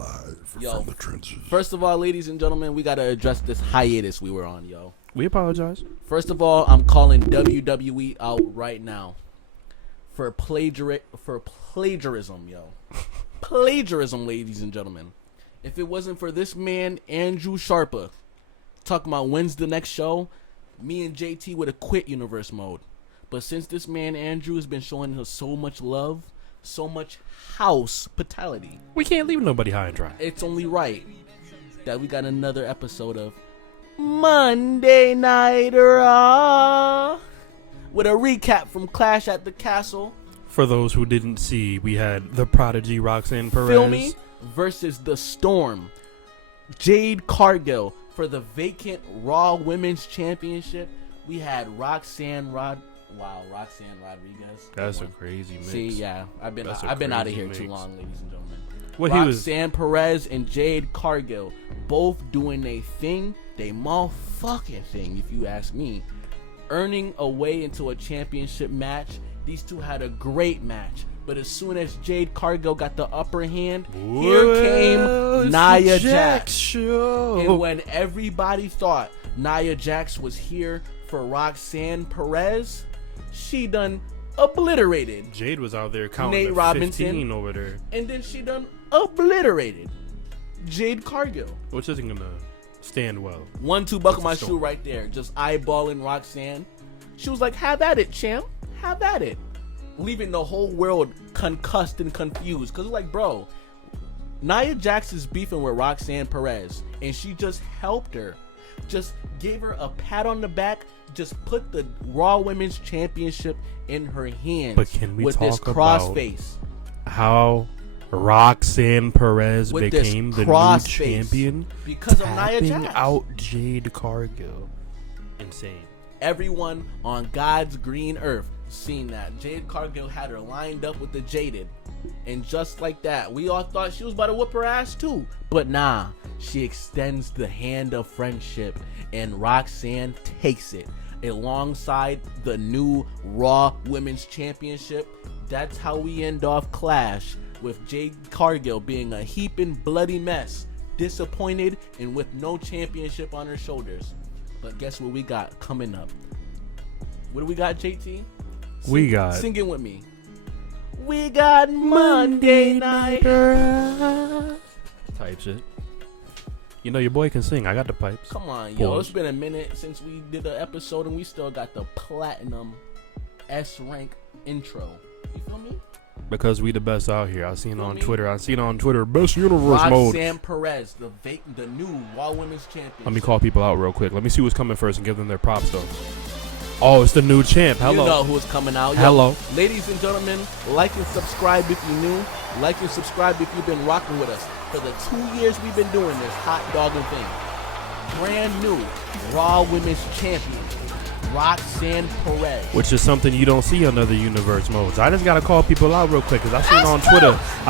live Yo, from the trenches. First of all, ladies and gentlemen, we gotta address this hiatus we were on, yo. We apologize. First of all, I'm calling WWE out right now for plagiarism, yo. Plagiarism, ladies and gentlemen. If it wasn't for this man, Andrew Sharpa, talking about when's the next show, me and JT would have quit Universe Mode. But since this man, Andrew, has been showing us so much love, so much hospitality, We can't leave nobody high and dry. it's only right that we got another episode of Monday Night Raw with a recap from Clash at the Castle. For those who didn't see, we had the prodigy Roxanne Perez. Feel me? Versus the Storm. Jade Cargill for the vacant Raw Women's Championship. We had Roxanne Rodriguez. That's a crazy mix. See, yeah, I've been out of here too long, ladies and gentlemen. Roxanne Perez and Jade Cargill both doing a thing, they motherfucking thing, if you ask me. Earning a way into a championship match. These two had a great match. But as soon as Jade Cargill got the upper hand, here came Nia Jax. And when everybody thought Nia Jax was here for Roxanne Perez, she done obliterated Jade was out there counting Nate Robinson 15 over there. And then she done obliterated Jade Cargill. Which isn't going to stand well. 1-2 buckle my shoe right there. Just eyeballing Roxanne. She was like, have at it, champ. Have at it. Leaving the whole world concussed and confused. Because like, bro, Nia Jax is beefing with Roxanne Perez. And she just helped her. Just gave her a pat on the back. Just put the Raw Women's Championship in her hands. But can we with talk this crossface? How Roxanne Perez became the new champion because of Nia Jax out Jade Cargill. Insane. Everyone on God's green earth seen that. Jade Cargill had her lined up with the Jaded. And just like that, we all thought she was about to whoop her ass too. But nah, she extends the hand of friendship and Roxanne takes it alongside the new Raw Women's Championship. That's how we end off Clash, with Jade Cargill being a heaping bloody mess, disappointed and with no championship on her shoulders. But guess what we got coming up? What do we got, JT? Sing it with me. We got Monday Night type shit. You know your boy can sing. I got the pipes. Come on, yo. It's been a minute since we did the episode and we still got the platinum S rank intro. You feel me? Because we the best out here. I seen on Twitter. Best universe mode. Roxanne Perez, the new Raw Women's Champion. Let me call people out real quick. Let me see who's coming first and give them their props though. Oh, it's the new champ. Hello. You know who's coming out. Yo, hello. Ladies and gentlemen, like and subscribe if you're new. Like and subscribe if you've been rocking with us for the 2 years we've been doing this hot dogging thing. Brand new Raw Women's Champion, Roxanne Perez. Which is something you don't see on other universe modes. I just gotta call people out real quick because I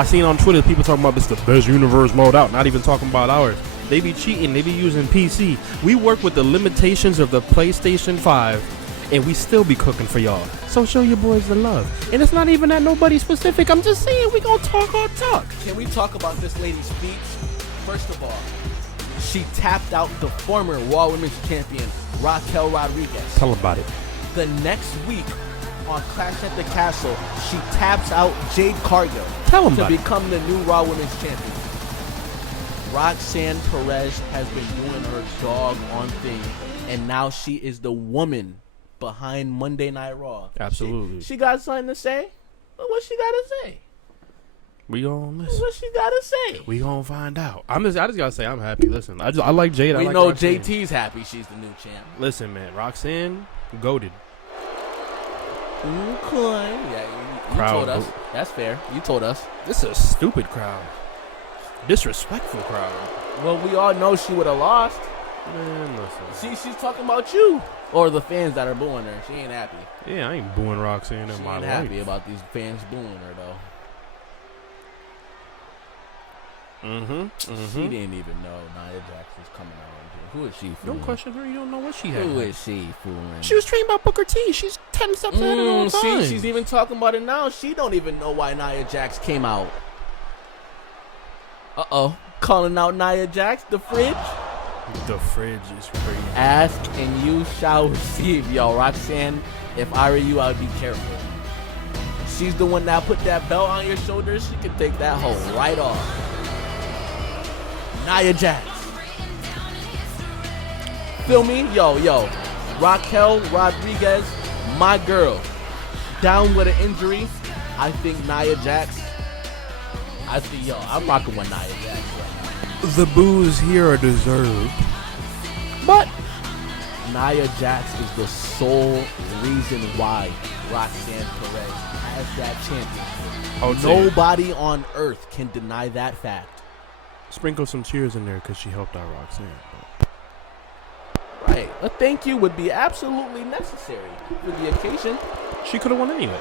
seen on Twitter people talking about this the best universe mode out, not even talking about ours. They be cheating, they be using PC. We work with the limitations of the PlayStation 5 and we still be cooking for y'all. So show your boys the love. And it's not even at nobody specific. I'm just saying we gonna talk our talk. Can we talk about this lady's speech? First of all, she tapped out the former Raw Women's Champion, Raquel Rodriguez. Tell them about it. The next week on Clash at the Castle, she taps out Jade Cargill to become the new Raw Women's Champion. Roxanne Perez has been doing her doggone thing, and now she is the woman behind Monday Night Raw. Absolutely. She got something to say? What she got to say? We gonna listen. What she got to say? We gonna find out. I just gotta say I'm happy. Listen, I like Jade. We like know Roxanne. JT's happy she's the new champ. Listen, man, Roxanne, goated. Okay. Yeah, you told us. That's fair. You told us. This is a stupid crowd. Disrespectful crowd. Well, we all know she would have lost. Man, listen. She's talking about you. Or the fans that are booing her. She ain't happy. Yeah, I ain't booing Roxanne in my life. She ain't happy about these fans booing her, though. She didn't even know Nia Jax was coming out. Who is she fooling? Don't question her. You don't know what she had. Who is she fooling? She was trained by Booker T. She's 10 steps ahead of all time. See, she's even talking about it now. She don't even know why Nia Jax came out. Uh-oh. Calling out Nia Jax, the fridge. The fridge is crazy. Ask and you shall receive. Yo, Roxanne, if I were you, I would be careful. She's the one that put that belt on your shoulders. She can take that hoe right off. Nia Jax. Feel me? Yo. Raquel Rodriguez, my girl. Down with an injury. I think Nia Jax. I'm rocking with Nia Jax. The boos here are deserved. But Nia Jax is the sole reason why Roxanne Perez has that championship. Nobody on earth can deny that fact. Sprinkle some cheers in there because she helped out Roxanne. Right. A thank you would be absolutely necessary for the occasion. She could have won anyway.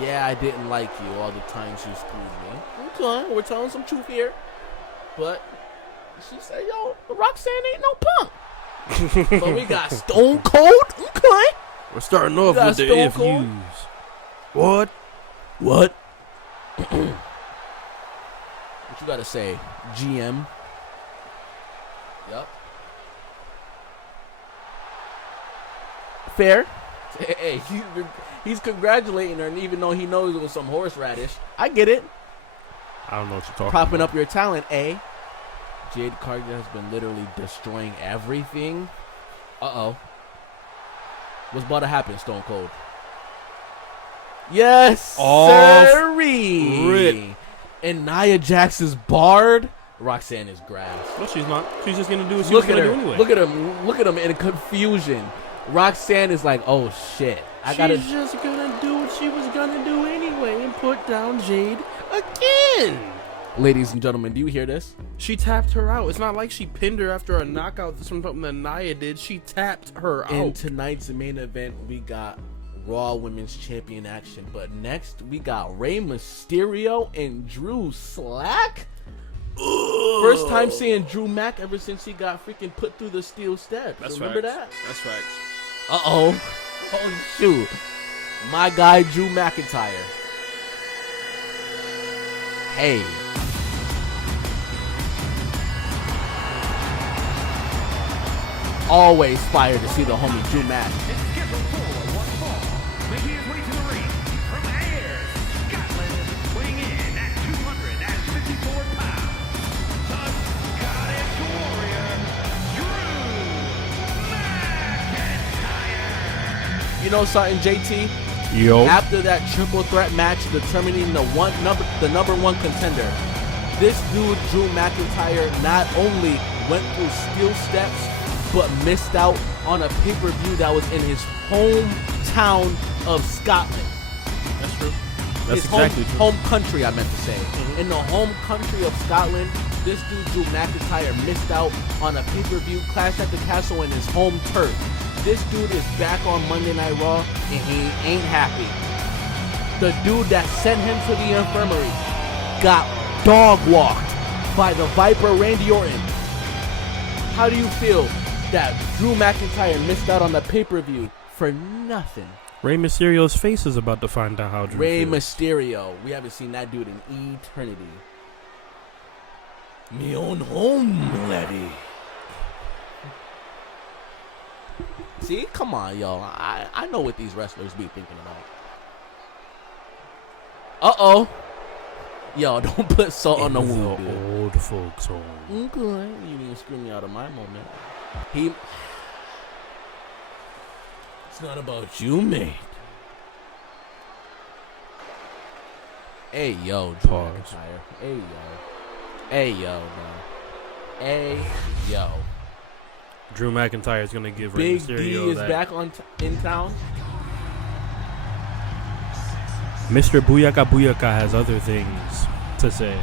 Yeah, I didn't like you all the times you screwed me. Okay, we're telling some truth here. But she said, yo, Roxanne ain't no punk. But we got Stone Cold. Okay. We're starting off with the if yous. What? What you gotta say, GM? Yep. Fair. Hey, he's congratulating her, and even though he knows it was some horseradish, I get it. I don't know what you're talking Propping about. up your talent, eh? Jade Cargill has been literally destroying everything. Uh-oh. What's about to happen, Stone Cold? Yes, sirree. And Nia Jax is barred. Roxanne is grass. No, she's not. She's just going to do what she was going to do anyway. Look at him. Look at him in confusion. Roxanne is like, oh, shit. She's just going to do what she was going to do anyway and put down Jade again. Ladies and gentlemen, do you hear this? She tapped her out. It's not like she pinned her after a knockout. This was something that Nia did. She tapped her out. In tonight's main event, we got Raw Women's Champion action. But next, we got Rey Mysterio and Drew Slack. Ugh. First time seeing Drew Mack ever since he got freaking put through the steel steps. That's Remember facts. that? That's facts. Uh-oh. Oh, shoot. My guy, Drew McIntyre. Hey. Always fired to see the homie Drew Mack. Making his way to the ring from Ayr, Scotland, weighing in at 254 pounds, the Scottish Warrior, Drew McIntyre. You know something, JT? Yo. After that triple threat match determining the number one contender, this dude, Drew McIntyre, not only went through steel steps, but missed out on a pay-per-view that was in his hometown of Scotland. That's true. That's His exactly true. home country, I meant to say. Mm-hmm. In the home country of Scotland, this dude, Drew McIntyre, missed out on a pay-per-view Clash at the Castle in his home turf. This dude is back on Monday Night Raw, and he ain't happy. The dude that sent him to the infirmary got dog-walked by the Viper Randy Orton. How do you feel that Drew McIntyre missed out on the pay-per-view for nothing? Rey Mysterio's face is about to find out how Drew Rey feels. Mysterio. We haven't seen that dude in eternity. Me own home, laddie. See? Come on, yo. I know what these wrestlers be thinking about. Uh-oh. Yo, don't put salt on the wound, dude. Old folks home. Okay. You didn't screw me out of my moment. It's not about you, mate. Hey, yo, Drew McIntyre. Hey, yo. Hey, yo, man. Hey, yo. Drew McIntyre is going to give Rey Big Mysterio D is that. back in town. Mr. Booyaka Booyaka has other things to say.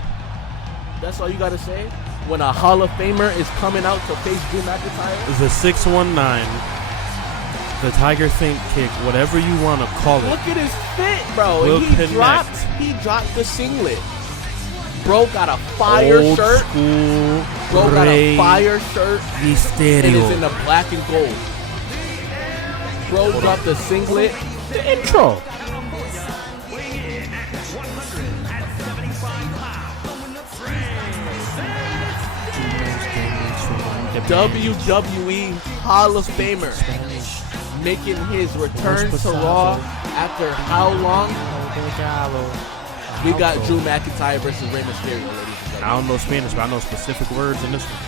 That's all you got to say? When a Hall of Famer is coming out to face Drew McIntyre? The 619, the Tiger Think kick, whatever you want to call it. Look at his fit, bro. Will And connect. he dropped the singlet. Bro got a fire Old shirt. School Bro got a Rey fire shirt. Mysterio. And it's in the black and gold. Bro dropped the singlet. The intro. WWE Hall of Famer, making his return to Raw after how long? We got Drew McIntyre versus Rey Mysterio, ladies and gentlemen. I don't know Spanish, but I know specific words in this one.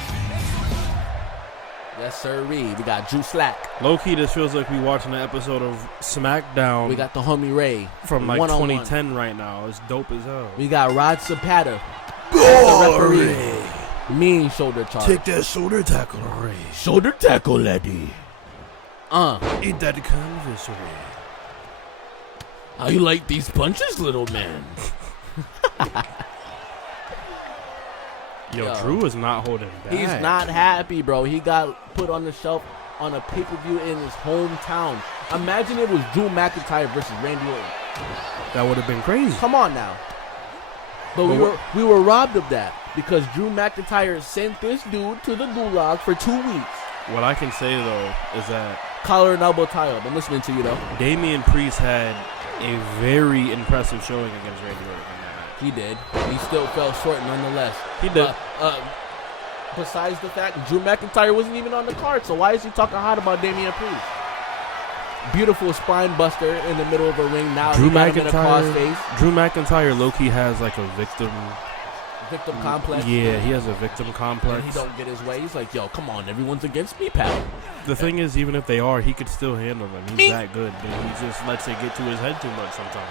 Yes, sir. We got Drew Slack. Low key, this feels like we watching an episode of SmackDown. We got the homie Ray from like one-on-one. 2010 right now. It's dope as hell. We got Rod Zapata, the referee. Mean shoulder charge. Take that shoulder tackle, Ray. Shoulder tackle, laddie. Eat that canvas, Ray. How you like these punches, little man? Yo, Drew is not holding back. He's not happy, bro. He got put on the shelf on a pay-per-view in his hometown. Imagine it was Drew McIntyre versus Randy Orton. That would have been crazy. Come on now. But we were robbed of that because Drew McIntyre sent this dude to the gulag for 2 weeks. What I can say, though, is that Collar and elbow tie-up. I'm listening to you, though. Damian Priest had a very impressive showing against Randy Orton. He did. He still fell short nonetheless. He did. Besides the fact Drew McIntyre wasn't even on the card, so why is he talking hot about Damian Priest? Beautiful spine buster in the middle of a ring. Now Drew he got him in a cross face. Drew McIntyre low-key has like a victim complex. Yeah, he has a victim complex. And he don't get his way. He's like, yo, come on, everyone's against me, pal. The thing is, even if they are, he could still handle them. He's that good, but he just lets it get to his head too much sometimes.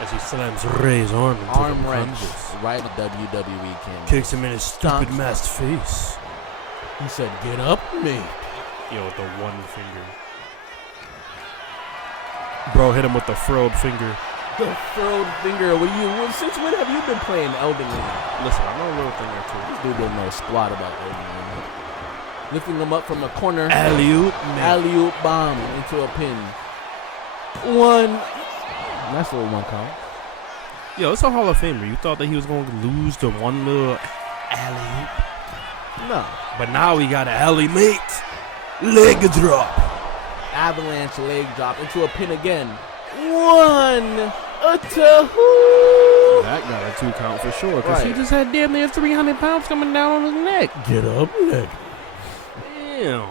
As he slams Ray's arm into arm the wrench punches. right at WWE King. Kicks him in his stupid masked face. He said, get up, mate. Yo, with the one finger. Bro hit him with the furrowed finger. The furrowed finger. Since when have you been playing Elden Ring? Listen, I know a little thing or two. This dude don't know squat about Elden Ring. Lifting him up from the corner. Alley-oop bomb into a pin. One. Nice little one count. Yo, it's a Hall of Famer. You thought that he was going to lose to one little alley-oop? No. But now he got an alley-mate. Leg drop. Avalanche leg drop into a pin again. One. A two. That got a 2 count for sure. Because Right. he just had damn near 300 pounds coming down on his neck. Get up, leg. Damn.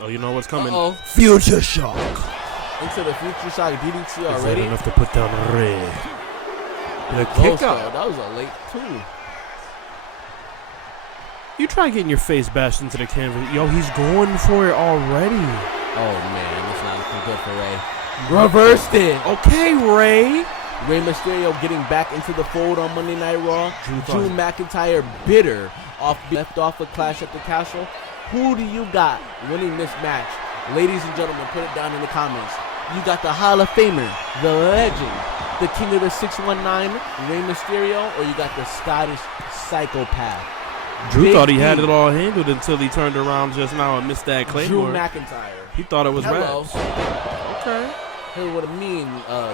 Oh, you know what's coming? Uh-oh. Future shock. Into the future shock DDT Is that already. enough to put down Ray? The Close, kick though. out. That was a late 2. You try getting your face bashed into the canvas. Yo, he's going for it already. Oh, man. That's not looking good for Ray. Reversed it. Okay, Ray. Rey Mysterio getting back into the fold on Monday Night Raw. Drew McIntyre bitter left off a Clash at the Castle. Who do you got winning this match? Ladies and gentlemen, put it down in the comments. You got the Hall of Famer, the legend, the king of the 619, Rey Mysterio, or you got the Scottish psychopath? Drew Big thought he had D. it all handled until he turned around just now and missed that Drew Claymore. McIntyre. He thought it was Hello. Raps. Okay. Here with a mean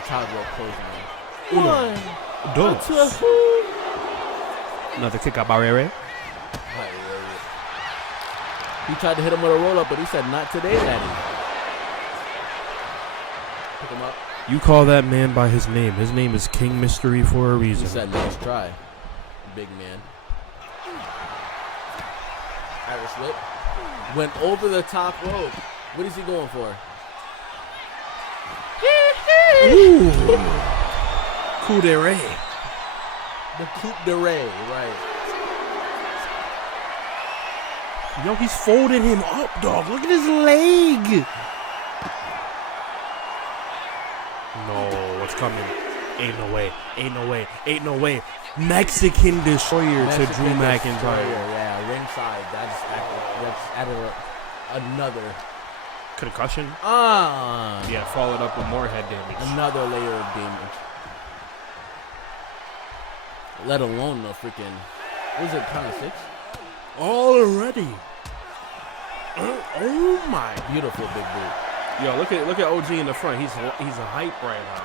child rope clothesline. One, Dos. two. Another kick out by Ray. He tried to hit him with a roll-up, but he said, not today, laddie. Pick him up. You call that man by his name. His name is King Mystery for a He reason. said, nice try, big man. Irish whip. Went over the top rope. What is he going for? Ooh. Coup de Ray. The coup de Ray, right. Yo, he's folding him up, dog. Look at his leg. No, what's coming? Ain't no way. Ain't no way. Ain't no way. Mexican destroyer to Drew McIntyre. Yeah, ringside. That's added another. Concussion? Yeah, followed up with more head damage. another layer of damage. Let alone the freaking. What is it? Count of 6? Already. Oh my. Beautiful big boot. Yo, look at OG in the front. He's a hype right now.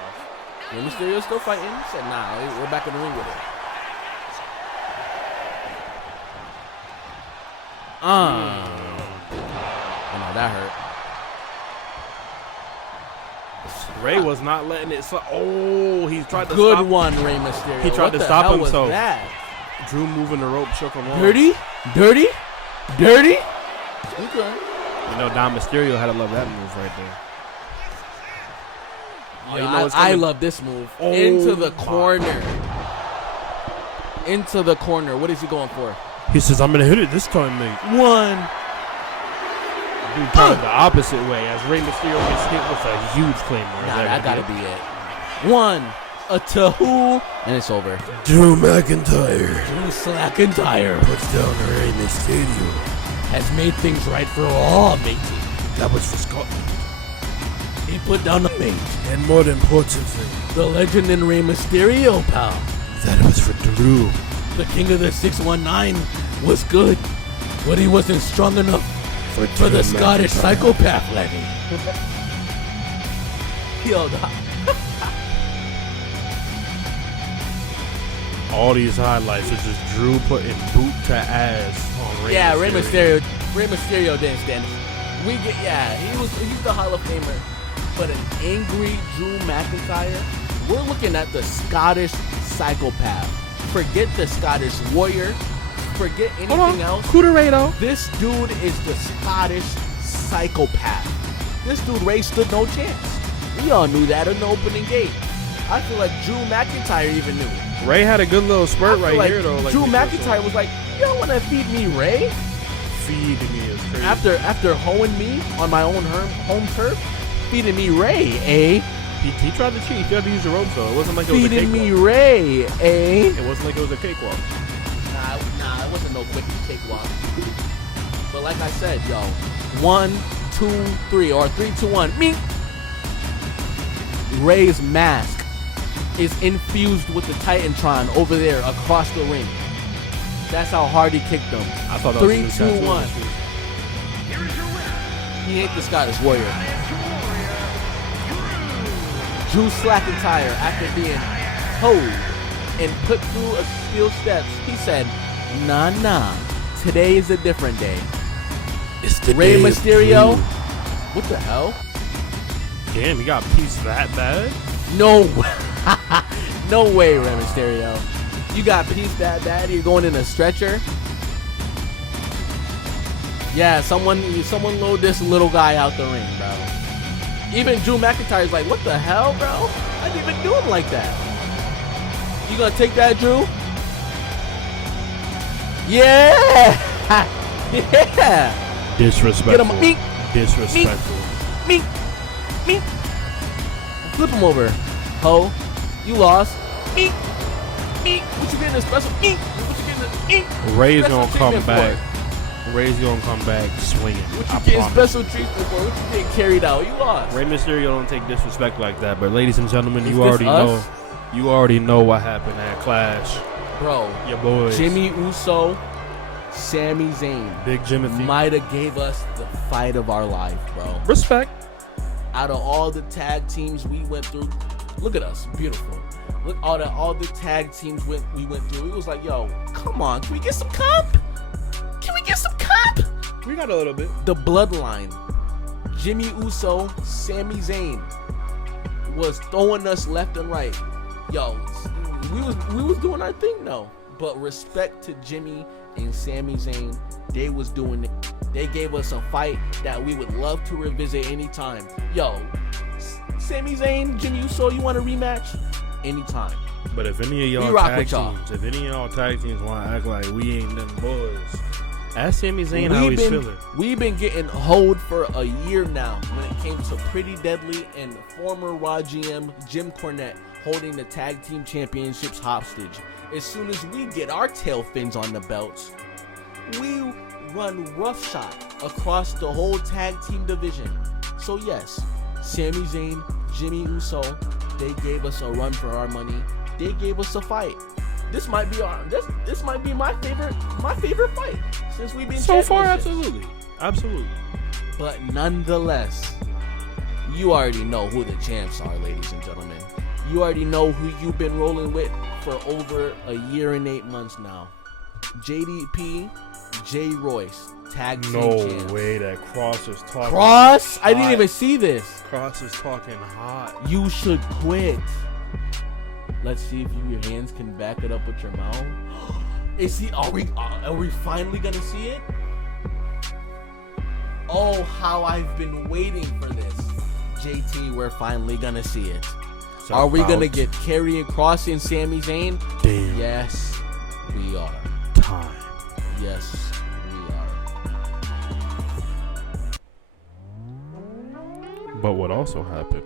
Rey Mysterio still fighting? He said, nah, we're back in the ring with it. I know that hurt. Ray was not letting it. Oh, he tried to Good stop. one, Rey Mysterio. He tried What to the stop hell himself. Was that? Drew moving the rope, shook him off. Dirty. Okay. You know, Dom Mysterio had to love that move right there. Oh, you know Yeah, what's I coming? love this move. Oh Into the my. corner. Into the corner. What is he going for? He says, I'm going to hit it this time, mate. One. Dude turned the opposite way as Rey Mysterio gets hit with a huge claymore. Nah, that gotta be it. One. A two. And it's over. Drew McIntyre Drew McIntyre puts down Rey Mysterio. has made things right for all, matey. That was for Scotland. He put down the mate. And more importantly, The legend in Rey Mysterio, pal. that was for Drew. The king of the 619 was good, but he wasn't strong enough for the Scottish psychopath, Lenny. Yo, All these highlights is just Drew putting boot to ass on Rey yeah, Mysterio. Rey Mysterio didn't stand. He's the Hall of Famer, but an angry Drew McIntyre. We're looking at the Scottish psychopath. Forget the Scottish warrior. Forget anything else. Cooterado. This dude is the Scottish psychopath. This dude, Ray, stood no chance. We all knew that in the opening gate. I feel like Drew McIntyre even knew. Ray had a good little spurt I right feel like here, though. Like Drew we just McIntyre saw. was like, you don't want to feed me, Ray? Feed me is crazy. After hoeing me on my own home turf, feeding me Ray, eh? He tried to cheat. He tried to use the ropes, though. It wasn't like it was a Feeding cakewalk. me Ray, eh? It wasn't like it was a cakewalk. Nah, it wasn't no quick cakewalk. But like I said, yo, 1, 2, 3, or 3, 2, 1, me. Ray's mask is infused with the Titantron over there across the ring. That's how hard he kicked him. I thought that 3, was 2, 1. Here is your winner, He ain't the Scottish warrior. Drew Drew McIntyre, after being hoed and put through a steel steps, he said, nah, today is a different day. It's the Rey day of Mysterio, Drew. what the hell? Damn, he got pieced that bad? No, no way, Rey Mysterio. You got pieced that bad? You're going in a stretcher? Yeah, someone load this little guy out the ring, bro. Even Drew McIntyre's like, what the hell, bro? I didn't even do him like that. You gonna take that, Drew? Yeah! Yeah! Disrespectful. Get him, meek, Disrespectful. meek. Flip him over. Ho, you lost. Meek. What you getting a special? Meek. What you getting a Ray's special gonna come treatment back. for? Ray's gonna come back swinging. What I you getting promise. special treatment for? What you getting carried out? You lost. Ray Mysterio don't take disrespect like that, but ladies and gentlemen, Is you this already us? know. You already know what happened at Clash. Bro, Your boys. Jimmy Uso, Sami Zayn Big Jimothy. might have gave us the fight of our life, bro. Respect. Out of all the tag teams we went through, look at us, beautiful. Look, all the tag teams we went through, it was like, yo, come on, can we get some comp? Can we get some comp? We got a little bit. The bloodline, Jimmy Uso, Sami Zayn, was throwing us left and right. Yo, we was doing our thing though. But respect to Jimmy and Sami Zayn, they was doing it. They gave us a fight that we would love to revisit anytime. Yo, Sami Zayn, Jimmy Uso, you want a rematch? Anytime. But if any of We y'all rock tag with y'all. teams, if any of y'all tag teams want to act like we ain't them boys, ask Sami Zayn how he's feeling. We've been getting hold for a year now when it came to Pretty Deadly and former Raw GM Jim Cornette holding the tag team championships hostage. As soon as we get our tail fins on the belts, we run roughshod across the whole tag team division. So yes, Sami Zayn, Jimmy Uso, they gave us a run for our money. They gave us a fight. This might be this might be my favorite fight since we've been So far, championships. absolutely. But nonetheless, you already know who the champs are, ladies and gentlemen. You already know who you've been rolling with for over a year and 8 months now. JDP, Jay Royce, tag team No champs. way that Cross is talking. Cross? I didn't hot. even see this. Cross is talking hot. You should quit. Let's see if your hands can back it up with your mouth. Is he? Are we finally gonna see it? Oh, how I've been waiting for this. JT, we're finally gonna see it. Are we gonna get Karrion Kross and Sami Zayn? Damn. Yes, we are. Time. Yes, we are. But what also happened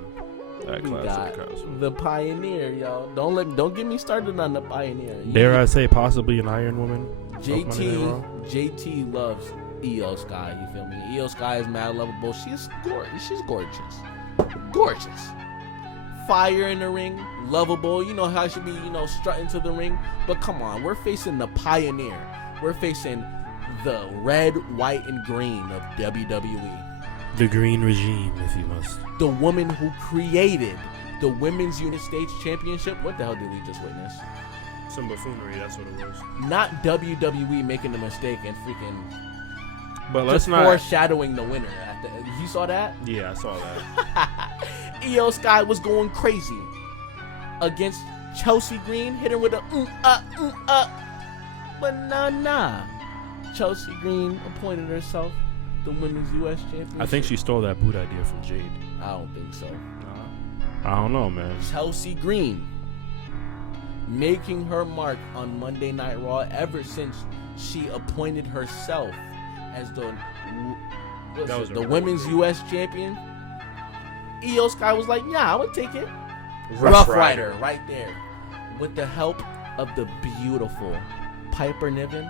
at We Clash got of the Castle? the Pioneer, yo. Don't get me started on the Pioneer. Dare I say, possibly an Iron Woman? Of Monday Night Raw? JT loves Io Sky. You feel me? Io Sky is mad lovable. She's gorgeous. She's gorgeous. Gorgeous. Fire in the ring, lovable. You know how she be, strutting to the ring. But come on, we're facing the Pioneer. We're facing the red, white, and green of WWE. The Green Regime, if you must. The woman who created the Women's United States Championship. What the hell did we just witness? Some buffoonery, that's what it was. Not WWE making the mistake and freaking But let's just not. foreshadowing the winner. You saw that? Yeah, I saw that. Io Sky was going crazy against Chelsea Green, hit her with a But nah. Chelsea Green appointed herself the Women's U.S. Champion. I think she stole that boot idea from Jade. I don't think so. I don't know, man. Chelsea Green making her mark on Monday Night Raw ever since she appointed herself as the Women's U.S. Champion. Io Sky was like, yeah, I would take it. Rough Rider right there. With the help of the beautiful Piper Niven.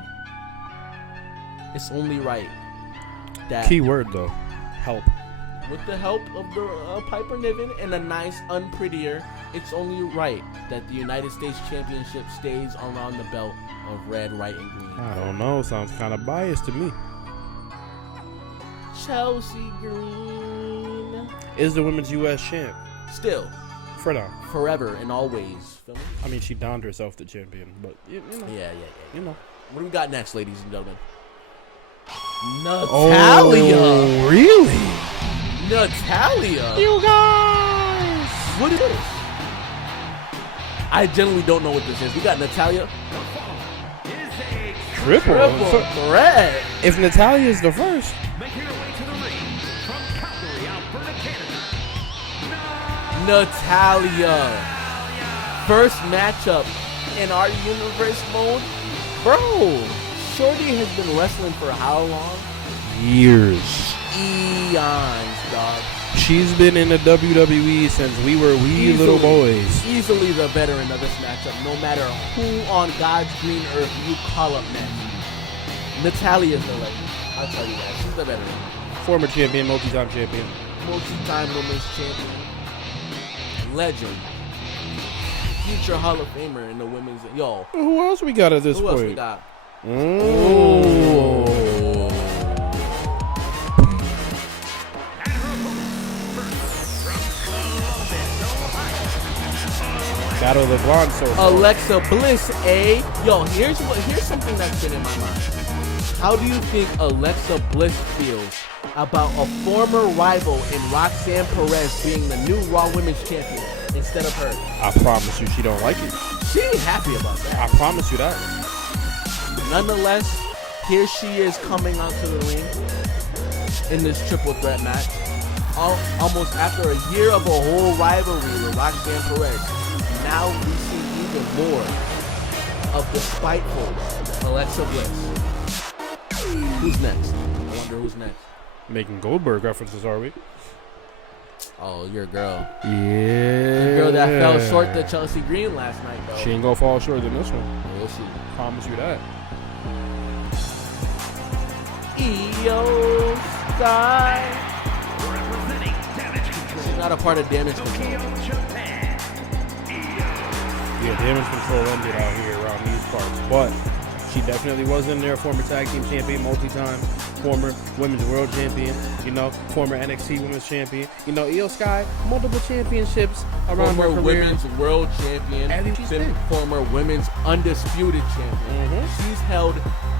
It's only right that Key word, though. Help. with the help of the Piper Niven and a nice unprettier, it's only right that the United States Championship stays around the belt of red, white, and green. I don't know. Sounds kind of biased to me. Chelsea Green. Is the Women's U.S. champ. Still, For now. forever and always. Feel me? I mean, she donned herself the champion, but, you know. Yeah. You know. What do we got next, ladies and gentlemen? Natalia. Oh, really? Natalia. You guys. What is this? I genuinely don't know what this is. We got Natalia. Triple. Triple threat. If Natalia is the first. Making her way to the ring from Calgary, Alberta, Canada. Natalia. First matchup in our universe mode. Bro, Shorty has been wrestling for how long? Years. Eons, dog. She's been in the WWE since we were little boys. Easily the veteran of this matchup, no matter who on God's green earth you call up next. Natalia's the legend. I'll tell you that. She's the veteran. Former champion, multi-time champion. Multi-time women's champion. Legend. Future Hall of Famer in the women's. Yo, Who else we got at this who point? else we got? Oh. Battle of the Blonde so Alexa Bliss, eh? Yo, here's something that's been in my mind. How do you think Alexa Bliss feels about a former rival in Roxanne Perez being the new Raw Women's Champion instead of her? I promise you she don't like it. She ain't happy about that. I promise you that. Nonetheless, here she is coming onto the ring in this triple threat match. Almost after a year of a whole rivalry with Roxanne Perez. Now we see even more of the spiteful Alexa Bliss. Who's next? I wonder who's next. Making Goldberg references, are we? Oh, your girl. Yeah. The girl that fell short to Chelsea Green last night, though. She ain't gonna fall short than this one. We'll see. Promise you that. Io Sky. Representing Damage Control. She's not a part of Damage Control. Tokyo, Japan. Yeah, Damage Control ended out here around these parts, but she definitely was in there. Former tag team champion, multi-time, former women's world champion, former NXT women's champion. Io Sky, multiple championships around Former her career. women's world champion. She's been. Former women's undisputed champion. Mhm. She's held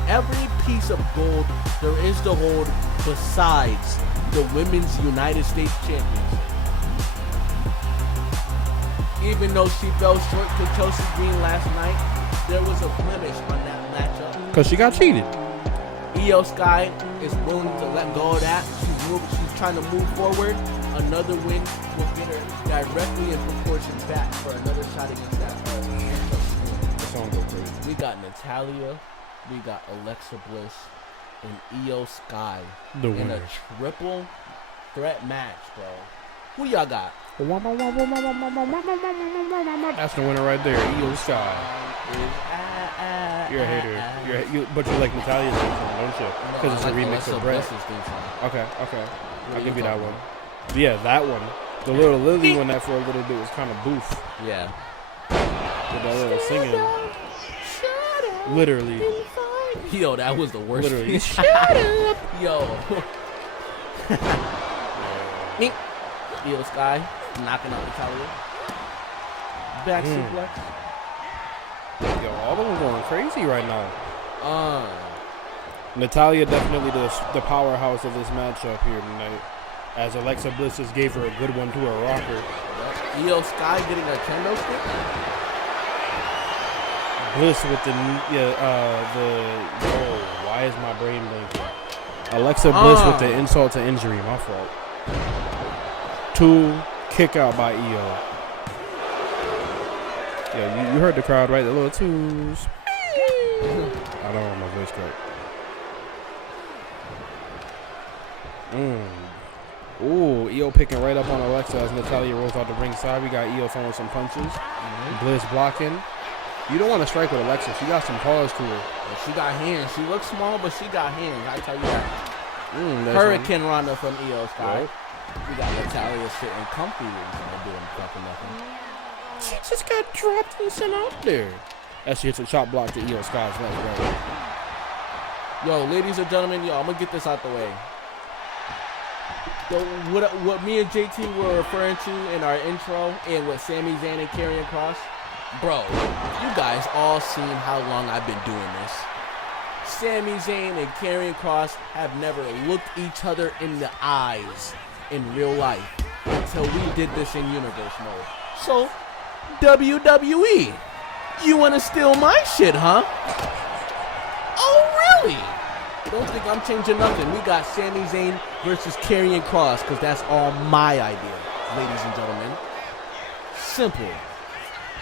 every piece of gold there is to hold besides the Women's United States Championship. Even though she fell short to Chelsea Green last night, there was a blemish on that matchup. Because she got cheated. Io Sky is willing to let go of that. She's trying to move forward. Another win will get her directly in proportion back for another shot against that. The song go crazy. We got Natalia, we got Alexa Bliss, and Io Sky The in a winner. triple threat match, bro. Who y'all got? That's the winner right there. Io Sky. You're a hater. But you like Natalia's theme song, don't you? Because it's a remix of Brett. Okay. I'll give you that one. Yeah, that one. The little Lily one that for a little bit was kind of boof. Yeah. With that little singing. Literally. Yo, that was the worst. Literally. Shut up. Yo. Io Sky knocking out Natalia. Back suplex. Yo, all of them going crazy right now. Natalia definitely the powerhouse of this matchup here tonight. As Alexa Bliss just gave her a good one to her rocker. Io Sky getting a kendo stick. Bliss with why is my brain blanking? Alexa Bliss with the insult to injury, my fault. 2 kick out by Io. Yeah, you heard the crowd, right? The little twos. I don't want my voice crack. Ooh, Io picking right up on Alexa as Natalia rolls out the ringside. We got Io throwing some punches. Bliss blocking. You don't want to strike with Alexa. She got some paws to her. She got hands. She looks small, but she got hands. I tell you that. Hurricane Ronda from Io Sky. Right. We got Natalia sitting comfy and doing fucking nothing. She just got dropped and sent out there. As she hits a chop block to Io Sky's left, right? Yo, ladies and gentlemen, I'm going to get this out the way. So what me and JT were referring to in our intro and what Sami Zayn and Karrion Kross, bro, you guys all seen how long I've been doing this. Sami Zayn and Karrion Kross have never looked each other in the eyes in real life until we did this in universe mode. So, WWE, you want to steal my shit, huh? Oh, really? Don't think I'm changing nothing. We got Sami Zayn versus Karrion Kross because that's all my idea, ladies and gentlemen. Simple.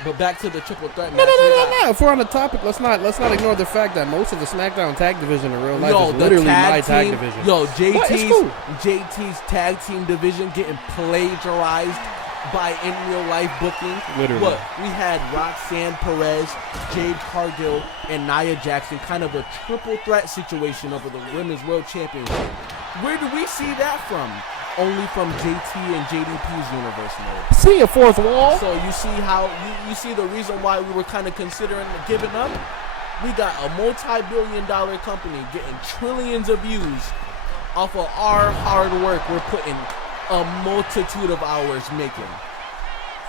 But back to the triple threat match. No. If we're on the topic, let's not ignore the fact that most of the SmackDown tag division in real life is literally my tag division. Yo, cool. JT's tag team division getting plagiarized by in real life booking. Literally. What? We had Roxanne Perez, Jade Cargill, and Nia Jackson, kind of a triple threat situation over the Women's World Championship. Where do we see that from? Only from JT and JDP's universe mode. See a fourth wall. So you see how you see the reason why we were kind of considering giving up. We got a multi-billion-dollar company getting trillions of views off of our hard work. We're putting a multitude of hours making.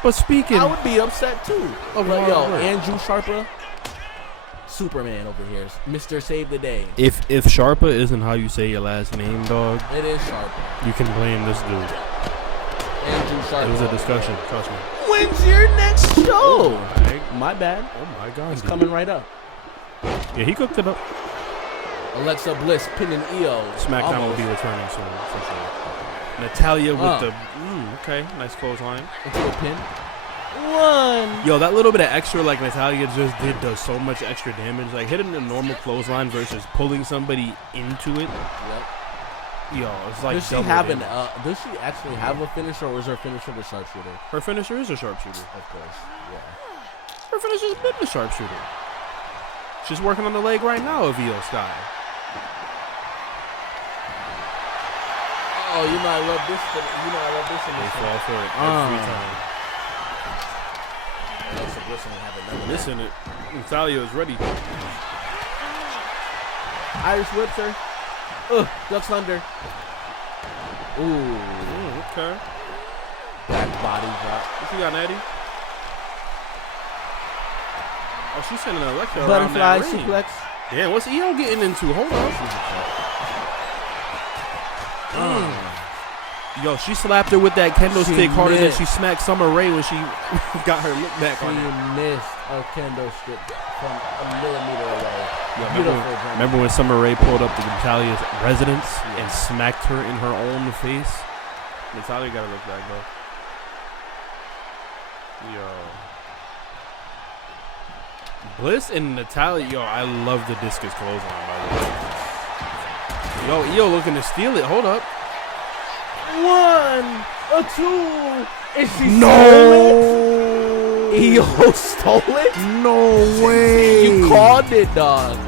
But speaking, I would be upset too. Of But hard yo, work. Andrew Sharpa, Superman over here, Mr. Save the Day. if Sharpa isn't how you say your last name, dog, It is Sharpa. you can blame this dude. Andrew Sharpa. It was a over discussion. here. Trust me. When's your next show? My bad. Oh my God. It's coming right up. Yeah, he cooked it up. Alexa Bliss pinning Io. SmackDown will Almost. be returning soon, for sure. Natalia with the okay, nice clothesline. Into a pin. One. Yo, that little bit of extra like Natalia just did does so much extra damage. Like hitting a normal clothesline versus pulling somebody into it. Yep. Yo, it's like Does she double have damage. does she actually have a finisher, or is her finisher the sharpshooter? Her finisher is a sharpshooter. Of course. Yeah. Her finisher's been a sharpshooter. She's working on the leg right now of Io Sky. Oh, you know I love this. In They this fall for it every time. Alexa Bliss ain't having none of that. Listen, Natalia is ready. Irish whips her. Ducks under. Ooh. Okay. Back body drop. What you got, Natty? Oh, she's sending Alexa around Butterfly that ring. suplex. Damn, what's Io getting into? Hold on. Yo, she slapped her with that kendo She stick harder than missed. she smacked Summer Rae when she got her look back She on her. missed a kendo stick from a millimeter away. Yeah, Beautiful. remember when Summer Rae pulled up to Natalia's residence and smacked her in her own face? Natalia gotta look back though. Yo. Bliss and Natalia, yo, I love the discus clothesline, by the way. Yo, Io looking to steal it. Hold up. 1, a 2. Is she No! Io stole it? No way. You called it, dog.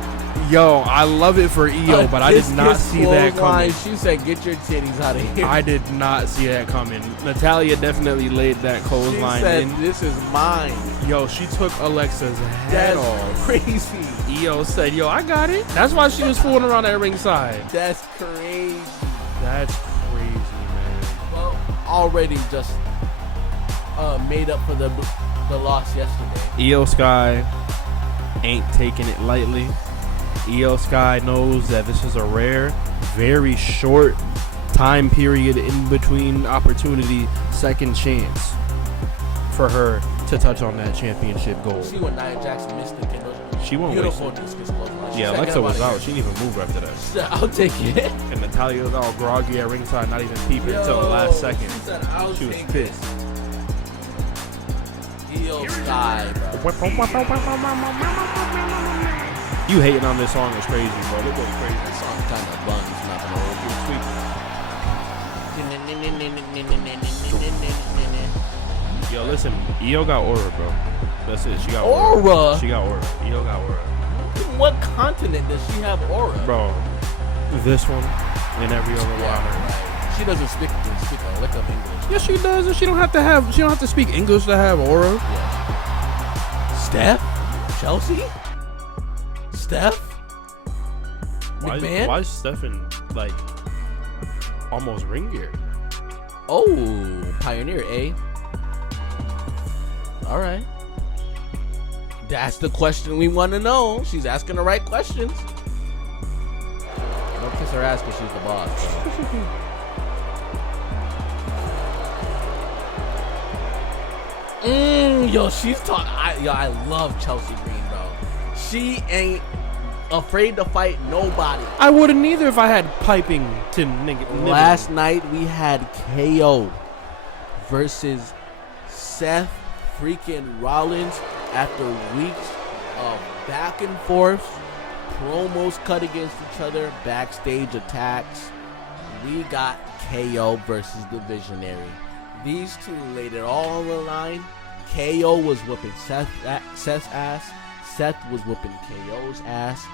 Yo, I love it for Io, but I did not see that coming. She said, "Get your titties out of here." I did not see that coming. Natalia definitely laid that clothesline She said, in. "This is mine." Yo, she took Alexa's head That's off. crazy. Io said, "Yo, I got it." That's why she was fooling around at ringside. That's crazy. That's crazy, man. Well, already just made up for the loss yesterday. Io Sky ain't taking it lightly. Io Sky knows that this is a rare, very short time period in between opportunity, second chance for her to touch on that championship goal. See what Nia Jackson missed the kiddo. She won't waste Beautiful it. discus clothesline. She Yeah, said, Alexa "Get was out out. of She didn't even move after that. She said, "I'll take it." And Natalia was all groggy at ringside, not even peeping until the last second. She said, "I'll She was take pissed. it." Io Sky, bro. You hating on this song is crazy, bro. Look what's crazy. That song kind of buns, not gonna hold you. Yo, listen, Io got aura, bro. That's it. She got Aura? She got aura. Io got aura. What continent does she have aura? Bro, this one and every other one. Right. She doesn't speak a lick of English. Yes, she does. And she don't have to speak English to have aura. Yeah. Steph? Chelsea? Steph? McMahon? Why is Stephen like almost ring gear? Oh, Pioneer, eh? All right. That's the question we want to know. She's asking the right questions. Don't kiss her ass because she's the boss. Yo, she's talking. I love Chelsea Green, bro. She ain't afraid to fight nobody. I wouldn't either if I had piping to nigga. Last night we had KO versus Seth freaking Rollins after weeks of back and forth, promos cut against each other, backstage attacks. We got KO versus the Visionary. These two laid it all on the line. KO was whooping Seth's ass. Seth was whooping KO's ass.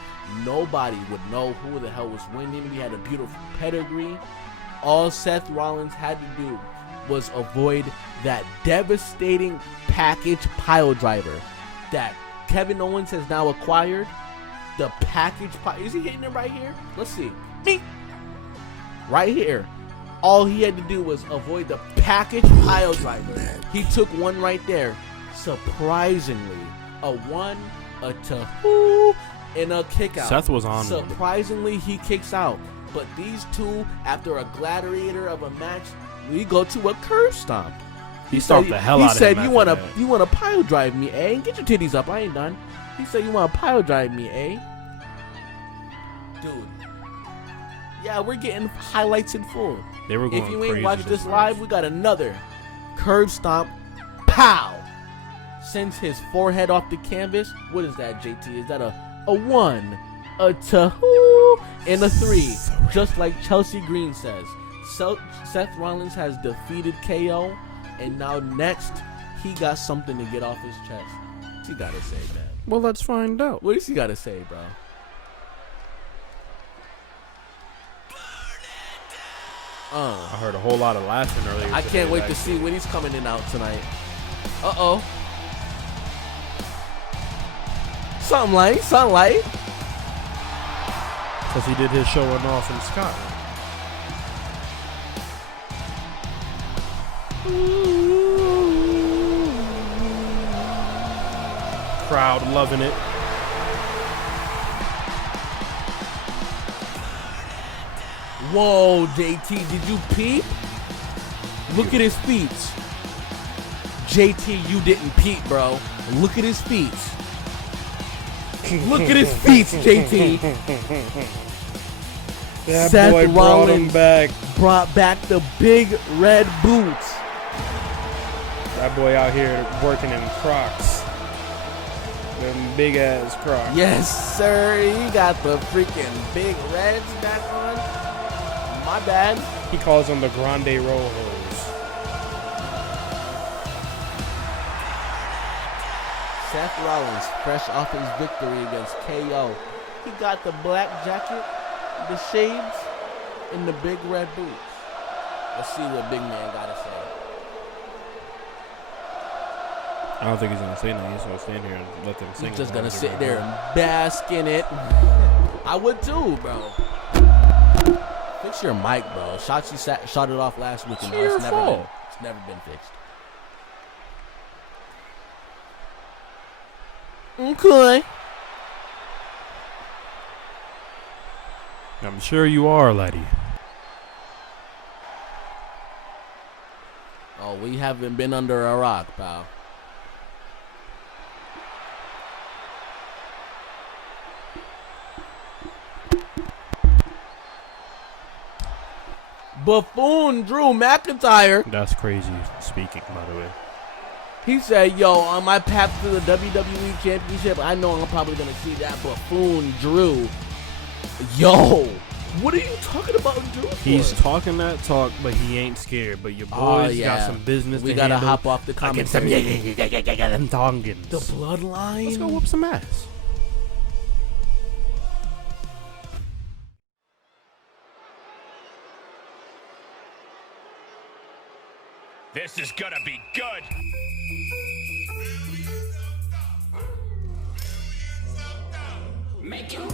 Nobody would know who the hell was winning. We had a beautiful pedigree. All Seth Rollins had to do was avoid that devastating package pile driver that Kevin Owens has now acquired. The package is he hitting it right here? Let's see. Right here. All he had to do was avoid the package pile driver. He took one right there. Surprisingly, a 1, a 2, and a kick out. Seth was on. Surprisingly, he kicks out. But these two, after a gladiator of a match, we go to a curb stomp. He stomped the hell out of him. He said, "You wanna pile drive me, eh? Get your titties up. I ain't done." He said, "You wanna pile drive me, eh?" Dude. Yeah, we're getting highlights in full. They were going If you ain't crazy watched this match. live, we got another curb stomp. Pow! Sends his forehead off the canvas. What is that, JT? Is that a 1, a 2, and a 3? Just like Chelsea Green says. Seth Rollins has defeated KO, and now next, he got something to get off his chest. What's he got to say, man? Well, let's find out. What does he got to say, bro? I heard a whole lot of laughing earlier. I today, can't wait to actually. see when he's coming in out tonight. Uh-oh. Something light. Because he did his showing off in Scotland. Crowd loving it. Whoa, JT, did you peep? Look at his feet. JT, you didn't peep, bro. Look at his feet. Look at his feet, JT. That Seth boy brought him Rollins back. brought back the big red boots. That boy out here working in Crocs. Them big ass Crocs. Yes, sir. He got the freaking big reds back on. My bad. He calls them the Grande Rojos. Seth Rollins, fresh off his victory against KO. He got the black jacket, the shades, and the big red boots. Let's see what big man got to say. I don't think he's going to say nothing. He's going to stand here and let them sing. He's just going to sit there and bask in it. I would too, bro. Fix your mic, bro. Shotzi shot it off last week, and it's never been fixed. Okay. I'm sure you are, laddie. Oh, we haven't been under a rock, pal. Buffoon Drew McIntyre. That's crazy speaking, by the way. He said, yo, on my path to the WWE Championship, I know I'm probably going to see that Buffoon Drew. Yo, what are you talking about Drew for? He's talking that talk, but he ain't scared. But your boys got some business we to gotta handle. Hop off the comments. Them Tongans. The bloodline. Let's go whoop some ass. This is gonna be good. Make you.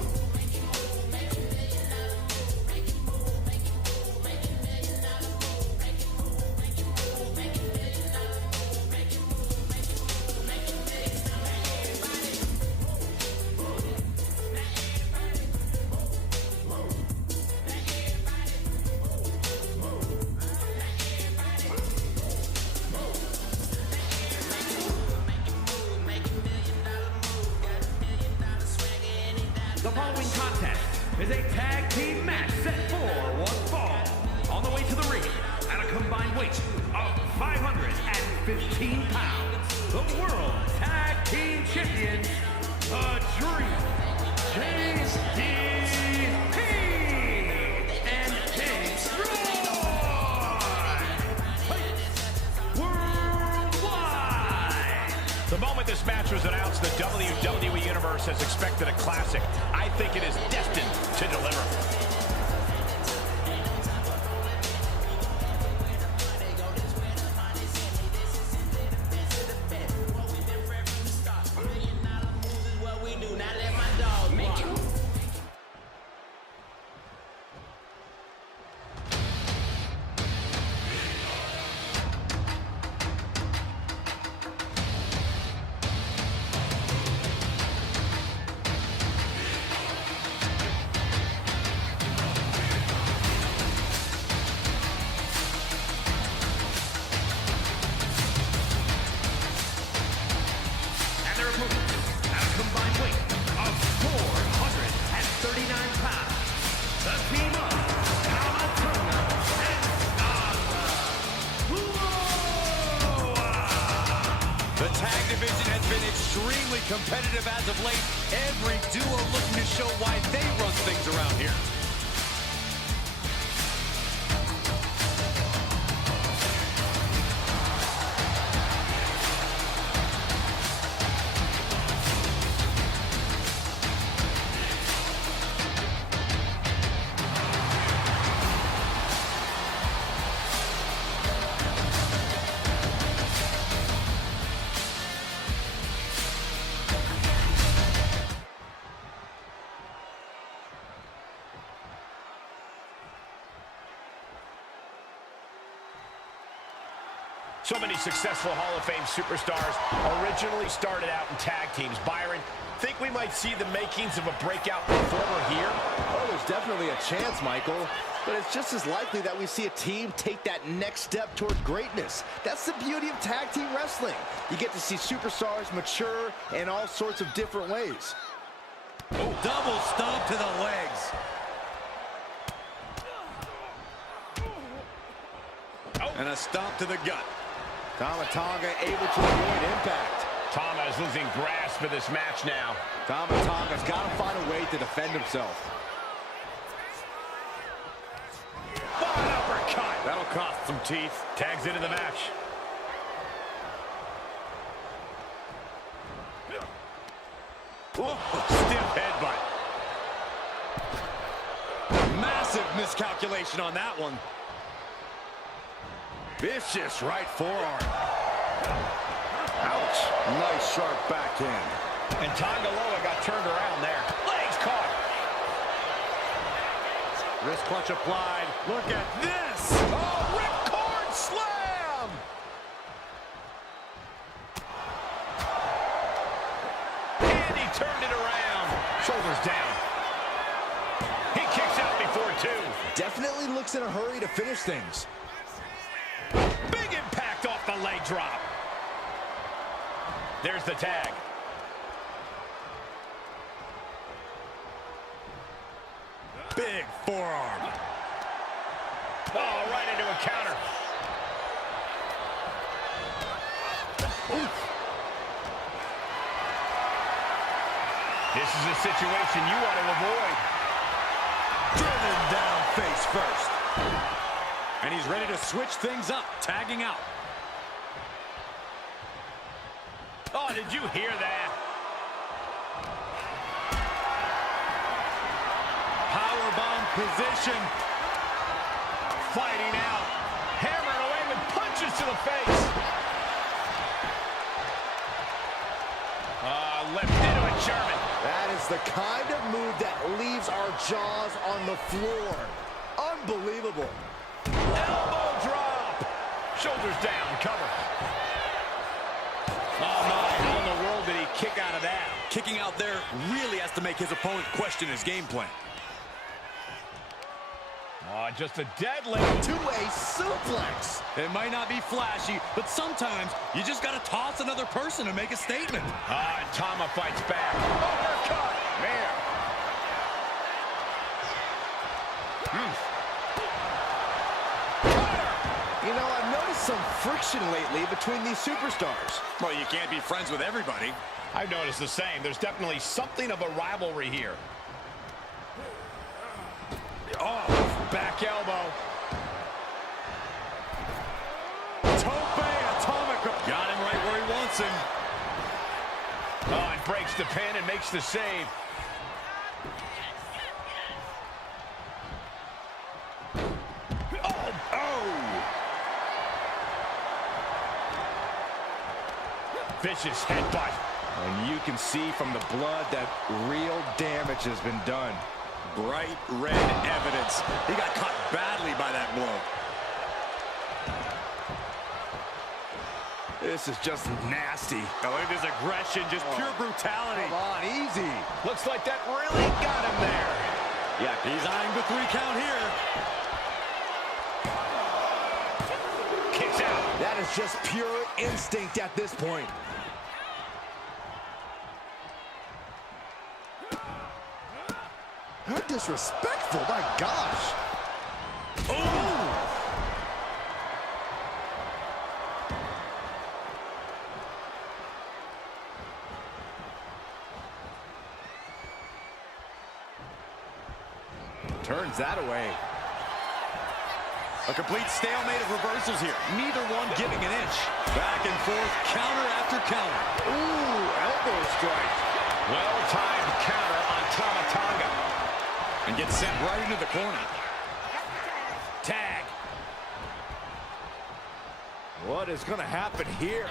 The following contest is a tag team match set for one fall. On the way to the ring, at a combined weight of 515 pounds, the World Tag Team Champions, the Dream, JDP, and King Roy, worldwide. The moment this match was announced, the WWE Universe has expected a classic. I think it is destined to deliver. Extremely competitive as of late. Every duo looking to show why they run things around here. So many successful Hall of Fame superstars originally started out in tag teams. Byron, think we might see the makings of a breakout performer here? Oh, there's definitely a chance, Michael. But it's just as likely that we see a team take that next step toward greatness. That's the beauty of tag team wrestling. You get to see superstars mature in all sorts of different ways. Oh, double stomp to the legs. Oh. And a stomp to the gut. Tama Tonga able to avoid impact. Tama is losing grasp of this match now. Tama Tonga's got to find a way to defend himself. One uppercut. That'll cost some teeth. Tags into the match. Whoa, stiff headbutt. Massive miscalculation on that one. Vicious right forearm. Ouch. Nice sharp backhand. And Tonga Loa got turned around there. Legs caught. Wrist clutch applied. Look at this. Oh, ripcord slam. And he turned it around. Shoulders down. He kicks out before two. Definitely looks in a hurry to finish things. Big impact off the leg drop. There's the tag. Big forearm. Oh, right into a counter. Oof. This is a situation you want to avoid. Driven down face first. And he's ready to switch things up, tagging out. Oh, did you hear that? Powerbomb position. Fighting out. Hammering away with punches to the face. Left into a German. That is the kind of move that leaves our jaws on the floor. Unbelievable. Elbow drop. Shoulders down, cover. Oh my, how in the world did he kick out of that? Kicking out there really has to make his opponent question his game plan. Oh, just a deadlift. To a suplex. It might not be flashy, but sometimes you just got to toss another person to make a statement. And Tama fights back. Uppercut. Man. You know, I've noticed some friction lately between these superstars. Well, you can't be friends with everybody. I've noticed the same. There's definitely something of a rivalry here. Oh, back elbow. Tope atomic. Got him right where he wants him. Oh, and breaks the pin and makes the save. Vicious headbutt. And you can see from the blood that real damage has been done. Bright red evidence. He got caught badly by that blow. This is just nasty. Oh, look at this aggression, just pure brutality. Come on, easy. Looks like that really got him there. Yeah, he's eyeing the 3 count here. Kicks out. That is just pure instinct at this point. How disrespectful, my gosh. Oh! Turns that away. A complete stalemate of reversals here. Neither one giving an inch. Back and forth, counter after counter. Ooh, elbow strike. Well-timed counter on Tama Tonga. And gets sent right into the corner. Tag. What is going to happen here?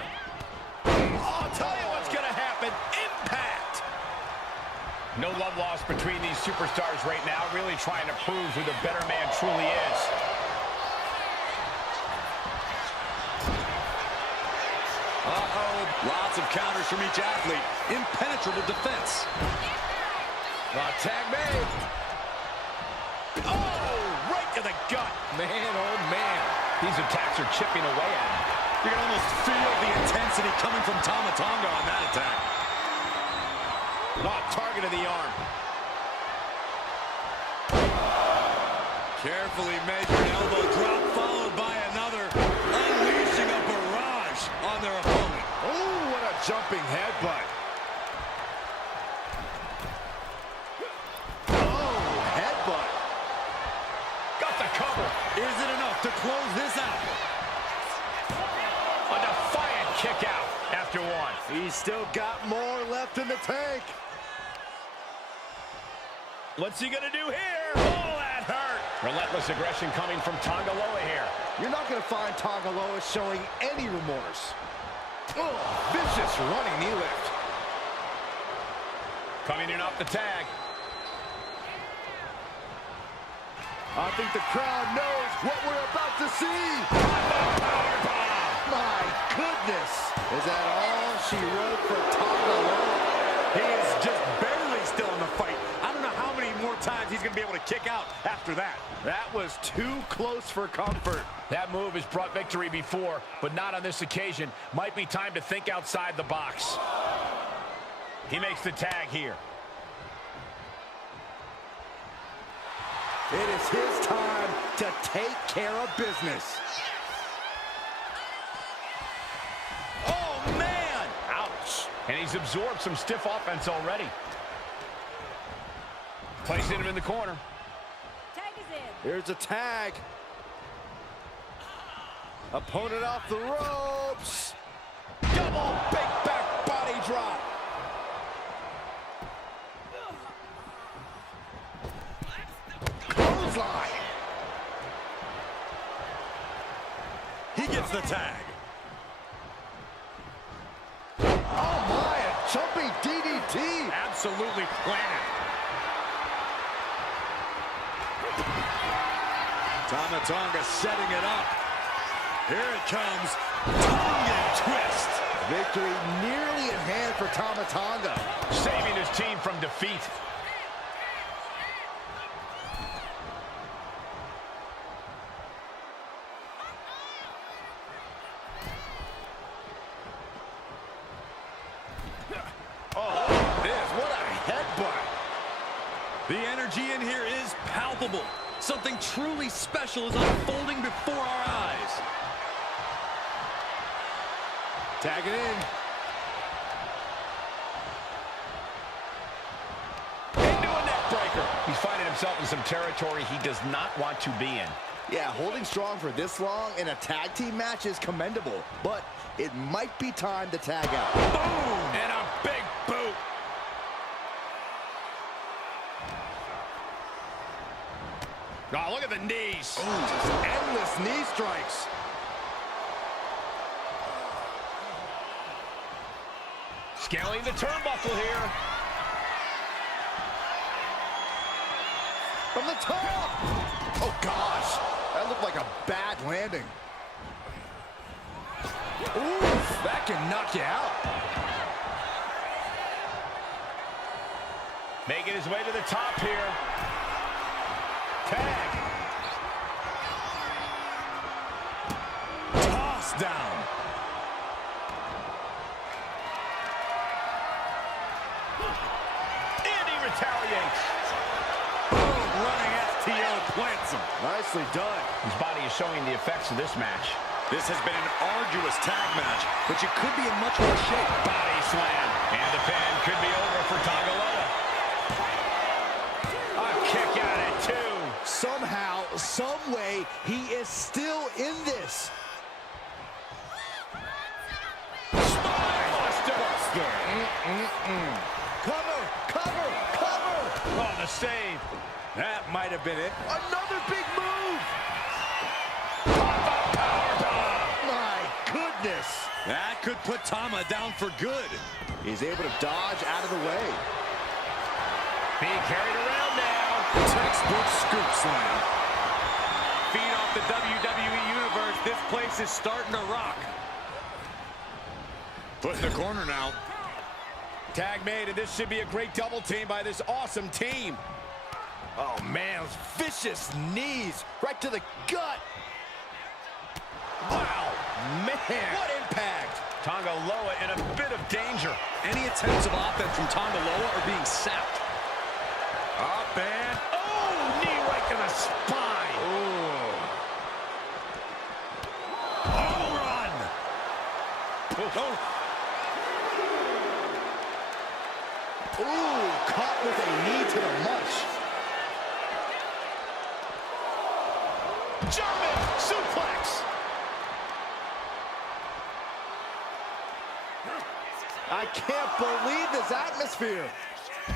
Oh, I'll tell you what's going to happen. Impact. No love lost between these superstars right now. Really trying to prove who the better man truly is. Uh-oh. Lots of counters from each athlete. Impenetrable defense. Tag made. Oh, right to the gut. Man, oh man. These attacks are chipping away at him. You can almost feel the intensity coming from Tama Tonga on that attack. Oh, target of the arm. Carefully measured elbow drop followed by another, unleashing a barrage on their opponent. Oh, what a jumping headbutt. Oh, headbutt. Got the cover. Is it enough to close this out? A defiant kick out after one. He's still got more left in the tank. What's he gonna do here? Oh, that hurt. Relentless aggression coming from Tongaloa here. You're not going to find Tongaloa showing any remorse. Oh, vicious running knee lift. Coming in off the tag. I think the crowd knows what we're about to see. My goodness. Is that all she wrote for Tongaloa? He is just barely still in the fight. I don't know how many more times he's going to be able to kick out after that. That was too close for comfort. That move has brought victory before, but not on this occasion. Might be time to think outside the box. He makes the tag here. It is his time to take care of business. Oh, man! Ouch. And he's absorbed some stiff offense already. Placing him in the corner. Tag is in. Here's a tag. Opponent off the ropes. Double big back body drop. Clothesline. He gets the tag. Oh my, a jumping DDT. Absolutely planted. Tama Tonga setting it up. Here it comes. Tonga twist. Victory nearly in hand for Tama Tonga. Saving his team from defeat. Oh, this, what a headbutt. The energy in here is palpable. Something truly special is unfolding before our eyes. Tag it in. Into a neck breaker. He's finding himself in some territory he does not want to be in. Yeah, holding strong for this long in a tag team match is commendable, but it might be time to tag out. Boom! And a big boot. Oh, look at the knees. Ooh, just endless knee strikes. Scaling the turnbuckle here. From the top. Oh, gosh. That looked like a bad landing. Ooh, that can knock you out. Making his way to the top here. Tag. Toss down. And he retaliates. Boom, running FTO plants him. Nicely done. His body is showing the effects of this match. This has been an arduous tag match, but you could be in much worse shape. Body slam. And the pin could be over for Tongaloa. A kick out at two. Somehow, some way, he is still in this. Buster. Cover, cover, cover. Oh, the save. That might have been it. Another big move. My goodness. That could put Tama down for good. He's able to dodge out of the way. Being carried around now. Textbook scoop slam. Feed off the WWE Universe. This place is starting to rock. Put in the corner now. Tag made, and this should be a great double team by this awesome team. Oh, man, those vicious knees right to the gut. Wow, man. What impact. Tonga Loa in a bit of danger. Any attempts of offense from Tonga Loa are being sapped. Up and, oh, knee right to the spine. Ooh. Home run. Oh. Ooh, caught with a knee to the mush. German suplex. I can't believe this atmosphere.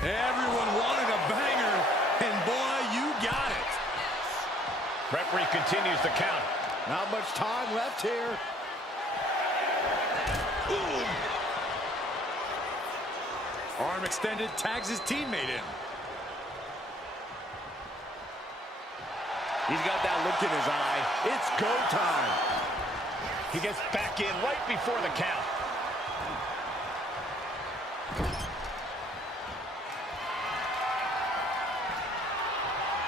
Everyone wanted a banger, and boy, you got it. Referee continues the count. Not much time left here. Ooh. Arm extended, tags his teammate in. He's got that look in his eye. It's go time. He gets back in right before the count.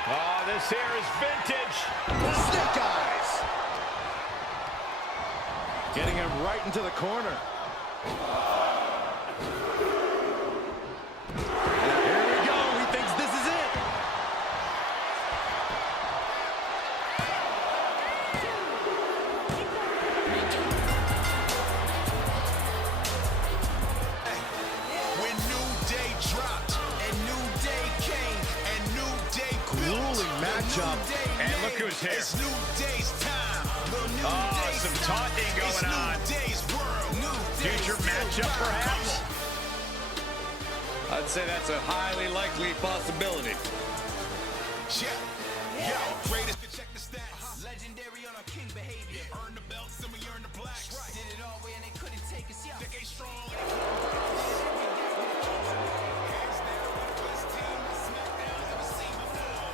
Oh, this here is vintage. Snake eyes. Getting him right into the corner. And here we go. He thinks this is it. When New Day dropped, and New Day came, and New Day Grueling matchup. And look who's here. It's New Day's time. Oh, some taunting going on. Future matchup, perhaps? I'd say that's a highly likely possibility. Yo, greatest to check the stats. Legendary on our king behavior. Earn the belt, some of you earn the blacks. Did it all way and they couldn't take us. Yeah, they strong. Hands down, we're the best team that SmackDown's ever seen before.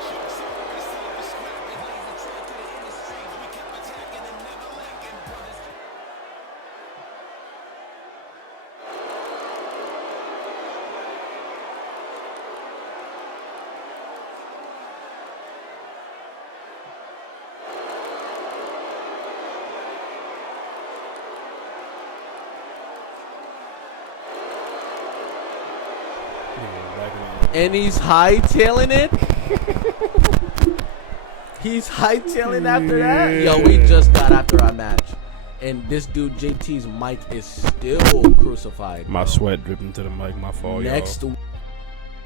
Jokes on the receive the script. And lays a trail to the industry. We kept attacking and never lacking, brothers. And he's hightailing it. He's hightailing after that. Yo, we just got after our match. And this dude, JT's mic is still crucified. My sweat dripping to the mic. My fault,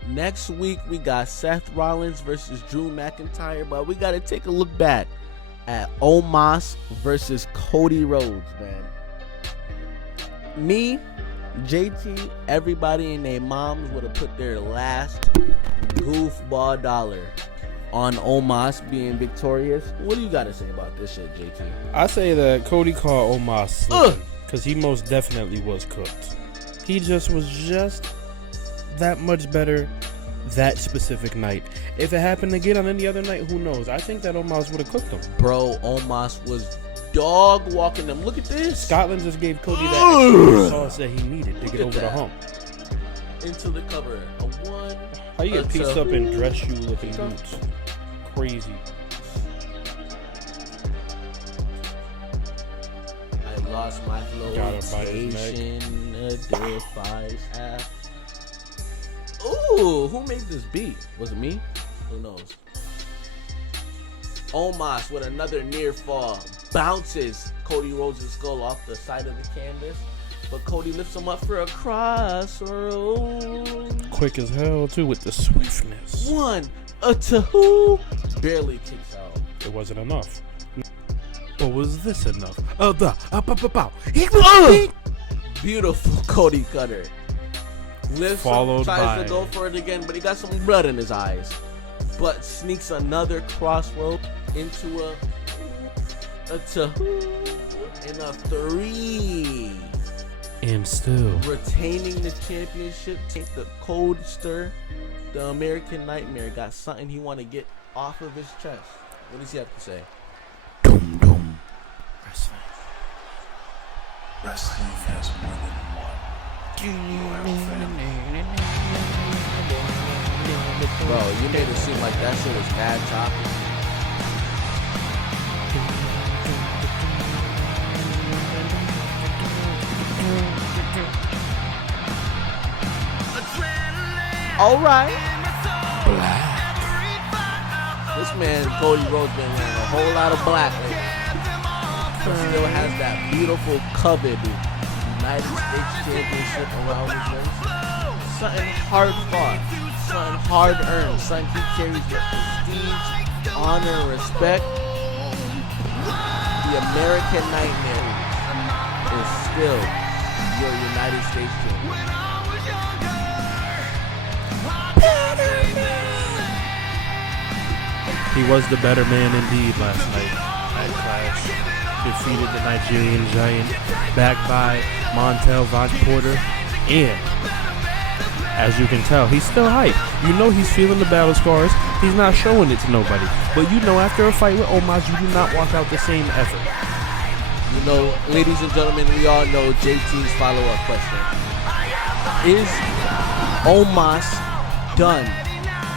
Next week, we got Seth Rollins versus Drew McIntyre. But we got to take a look back at Omos versus Cody Rhodes, man. Me, JT, everybody and their moms would have put their last goofball dollar on Omos being victorious. What do you got to say about this shit, JT? I say that Cody caught Omos slipping because he most definitely was cooked. He just was that much better that specific night. If it happened again on any other night, who knows? I think that Omos would have cooked him. Bro, Omos was dog walking them. Look at this. Scotland just gave Cody that extra sauce that he needed to get over the hump. Into the cover. A one. How you get pieced up in dress shoe looking boots? Crazy. I lost my Got him by his flotation. Ooh, who made this beat? Was it me? Who knows? Omos with another near fall. Bounces Cody Rhodes' skull off the side of the canvas. But Cody lifts him up for a crossroad. Quick as hell, too, with the swiftness. One, a two. Barely kicks out. It wasn't enough. Or was this enough? Beautiful Cody Cutter. Lifts Followed up, tries by to go for it again, but he got some blood in his eyes. But sneaks another crossroad into a two and a three. And still Retaining the championship, take the cold stir. The American Nightmare got something he want to get off of his chest. What does he have to say? Doom doom. Wrestling has more than one. Bro, you made it seem like that shit was bad chocolate. All right. This man, Cody Rhodes, been wearing a whole lot of black lately. But still has that beautiful, coveted United States Championship around his waist. Something hard fought. Something hard earned. Something he carries with prestige, honor, and respect. The American Nightmare is still your United States champion. He was the better man indeed last night at Clash. Defeated the Nigerian Giant, backed by Montel Vance Porter, and as you can tell, he's still hype. You know he's feeling the battle scars. He's not showing it to nobody. But you know after a fight with Omos, you do not walk out the same effort. You know, ladies and gentlemen, we all know JT's follow-up question. Is Omos done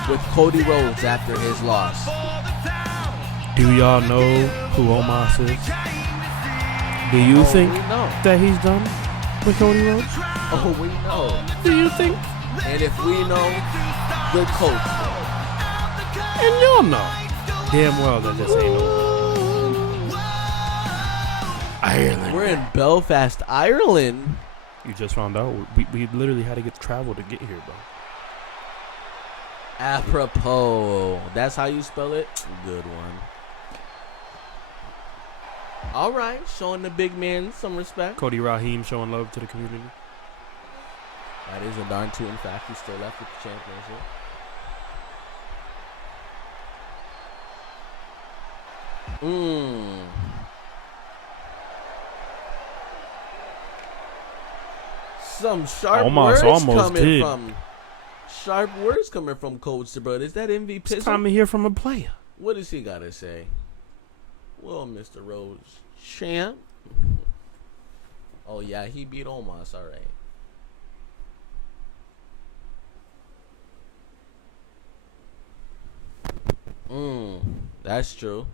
with Cody Rhodes after his loss? Do y'all know who Omos is? Do you think we know. that he's done with Cody Rhodes? Oh, we know. Do you think? And if we know, the coach. And y'all know damn well that this ain't over. Ireland. We're in Belfast, Ireland. You just found out. We literally had to get travel to get here, bro. Apropos. That's how you spell it? Good one. All right, showing the big man some respect. Cody Raheem showing love to the community. That is a darn tootin' fact. He's still left with the championship. Some sharp Almost words coming did. from. Sharp words coming from Coach Sabrina. Is that MVP? It's time to hear from a player. What does he gotta say? Well, Mr. Rhodes, champ. Oh yeah, he beat Omos. All right. That's true.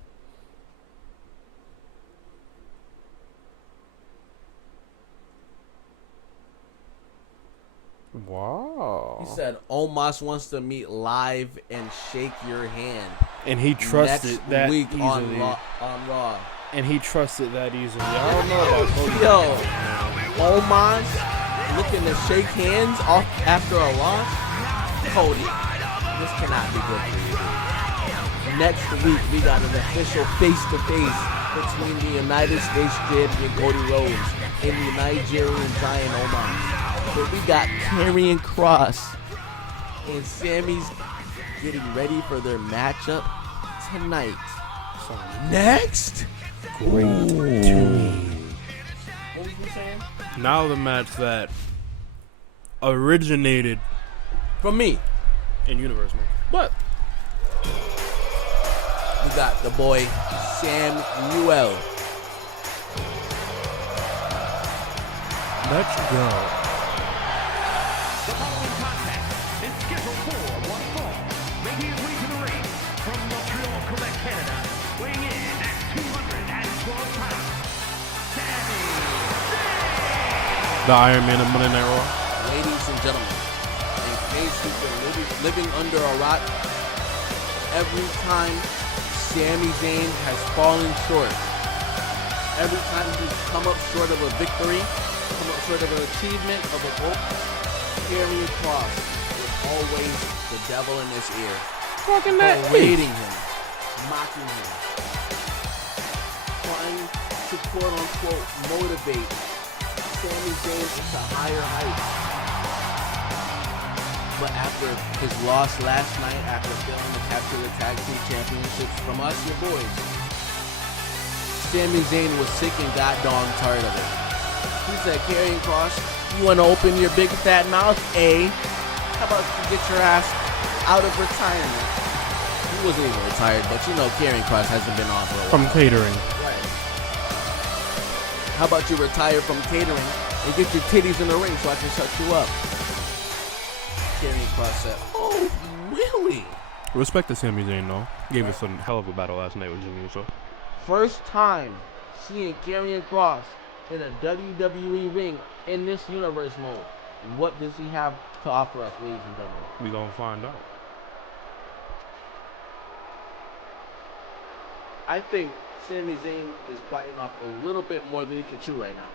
Wow. He said Omos wants to meet live and shake your hand. And he trusted next that week easily. on Raw. And he trusted that easily. I don't know about Cody. Yo, Omos looking to shake hands off after a loss. Cody, this cannot be good for you. Next week, we got an official face-to-face between the United States champion Cody Rhodes and the Nigerian Giant Omos. But we got Karrion Kross and Sammy's getting ready for their matchup tonight. Next? Great tune. What was we saying? Now the match that originated From me. in Universe, man. But We got the boy Samuel. let's go. The following contest is scheduled for one fall. Making his way to the ring from Montreal, Quebec, Canada, weighing in at 212 pounds, Sami Zayn. The Iron Man of Monday Night Raw. Ladies and gentlemen, in case you've been living under a rock, every time Sami Zayn has fallen short, every time he's come up short of a victory, come up short of an achievement, of a goal, Karrion Kross is always the devil in his ear, Fucking that berating him, mocking him, trying to quote-unquote motivate Sami Zayn to higher heights. But after his loss last night, after failing to capture the tag team championships from us, your boys, Sami Zayn was sick and got dog tired of it. He said, Karrion Kross, you want to open your big fat mouth, eh? How about you get your ass out of retirement? He wasn't even retired, but you know Karrion Kross hasn't been on for a while. From catering. Right. How about you retire from catering and get your titties in the ring so I can shut you up? Karrion Kross said, oh, really? Respect to Sami Zayn, though. Gave us a hell of a battle last night with Jimmy Uso. First time seeing Karrion Kross in a WWE ring in this universe mode. What does he have to offer us, ladies and gentlemen? We gonna find out. I think Sami Zayn is biting off a little bit more than he can chew right now.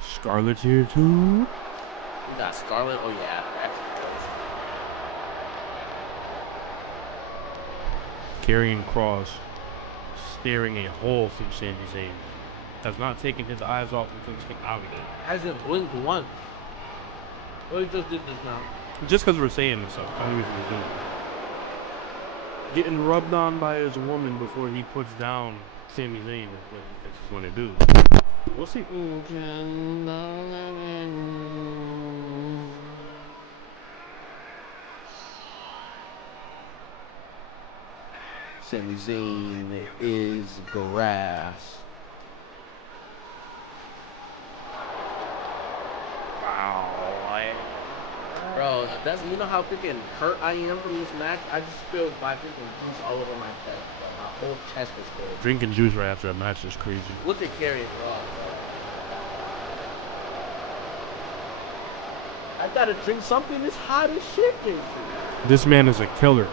Scarlett's here too. You got Scarlett. Oh yeah, that's Karrion Kross staring a hole through Sami Zayn. Has not taken his eyes off him since he came out of it. hasn't blinked once. Well, he just did this now. Just because we're saying this stuff, I don't even do it. Getting rubbed on by his woman before he puts down Sami Zayn is what he thinks he's going to do. We'll see. Sami Zayn is grass. Bro, that's, you know how freaking hurt I am from this match? I just spilled my freaking juice all over my chest. Bro. My whole chest is full. Drinking juice right after a match is crazy. Look at Karrion Kross. I gotta drink something that's hot as shit, JC. This man is a killer.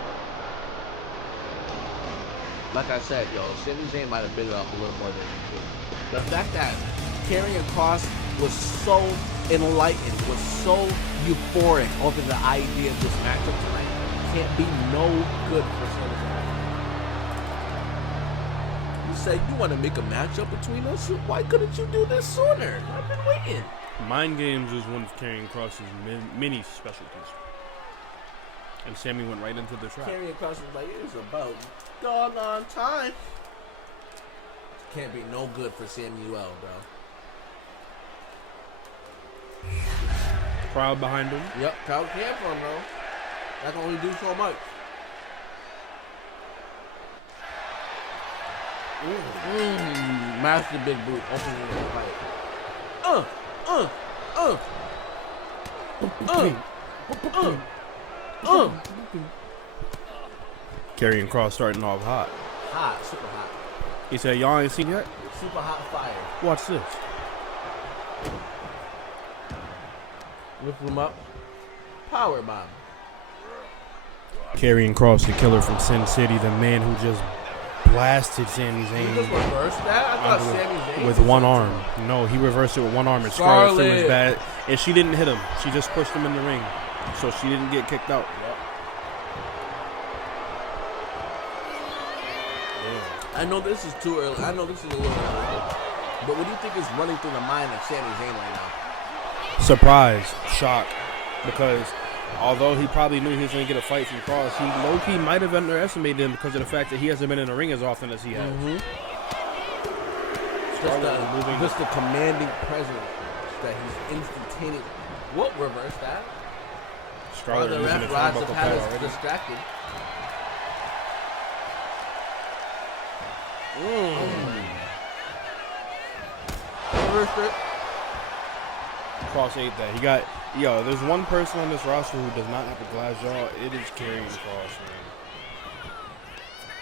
Like I said, yo, Sami Zayn might have bit it off a little more than he did. The fact that Karrion Kross was so enlightened, was so euphoric over the idea of this matchup tonight can't be no good for Sami Zayn. You said you want to make a matchup between us? Why couldn't you do this sooner? I've been waiting. Mind games is one of Karrion Kross's many specialties. And Sammy went right into the trap. Karrion Kross was like, it's about doggone time. Can't be no good for Samuel, bro. Crowd behind him. Yep, crowd can't for him, bro. That can only do so much. Master Big Boot opening the fight. Karrion Kross starting off hot. Hot, super hot. He said, y'all ain't seen yet? Super hot fire. Watch this. Lift him up. Power bomb. Karrion Kross, the killer from Sin City, the man who just blasted Sami He just Zayn reversed that? I thought Sami Zayn with one arm. No, he reversed it with one arm. And Scarlett threw his bad. And she didn't hit him. She just pushed him in the ring. So she didn't get kicked out. I know this is too early. I know this is a little early. But what do you think is running through the mind of Sami Zayn right now? Surprise, shock, because although he probably knew he was going to get a fight from Kross, he low-key might have underestimated him because of the fact that he hasn't been in the ring as often as he has. Just the commanding presence that he's instantaneous. What reverse that? Scarlett the using ref the rods turnbuckle have pad had us already. distracted. Reverse it. Kross ate that. He got, there's one person on this roster who does not have a glass jaw. It is Karrion Kross,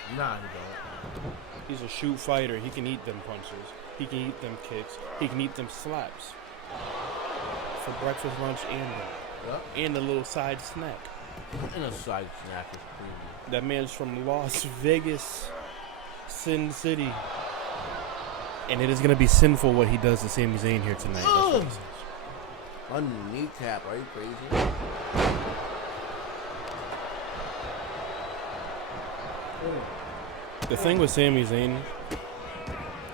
man. Nah, he don't. He's a shoot fighter. He can eat them punches. He can eat them kicks. He can eat them slaps. For breakfast, lunch, and dinner. Yep. And a little side snack. And a side snack is crazy. That man's from Las Vegas, Sin City. And it is going to be sinful what he does to Sami Zayn here tonight. That's what he says. Kneecap, are you crazy? The thing with Sami Zayn,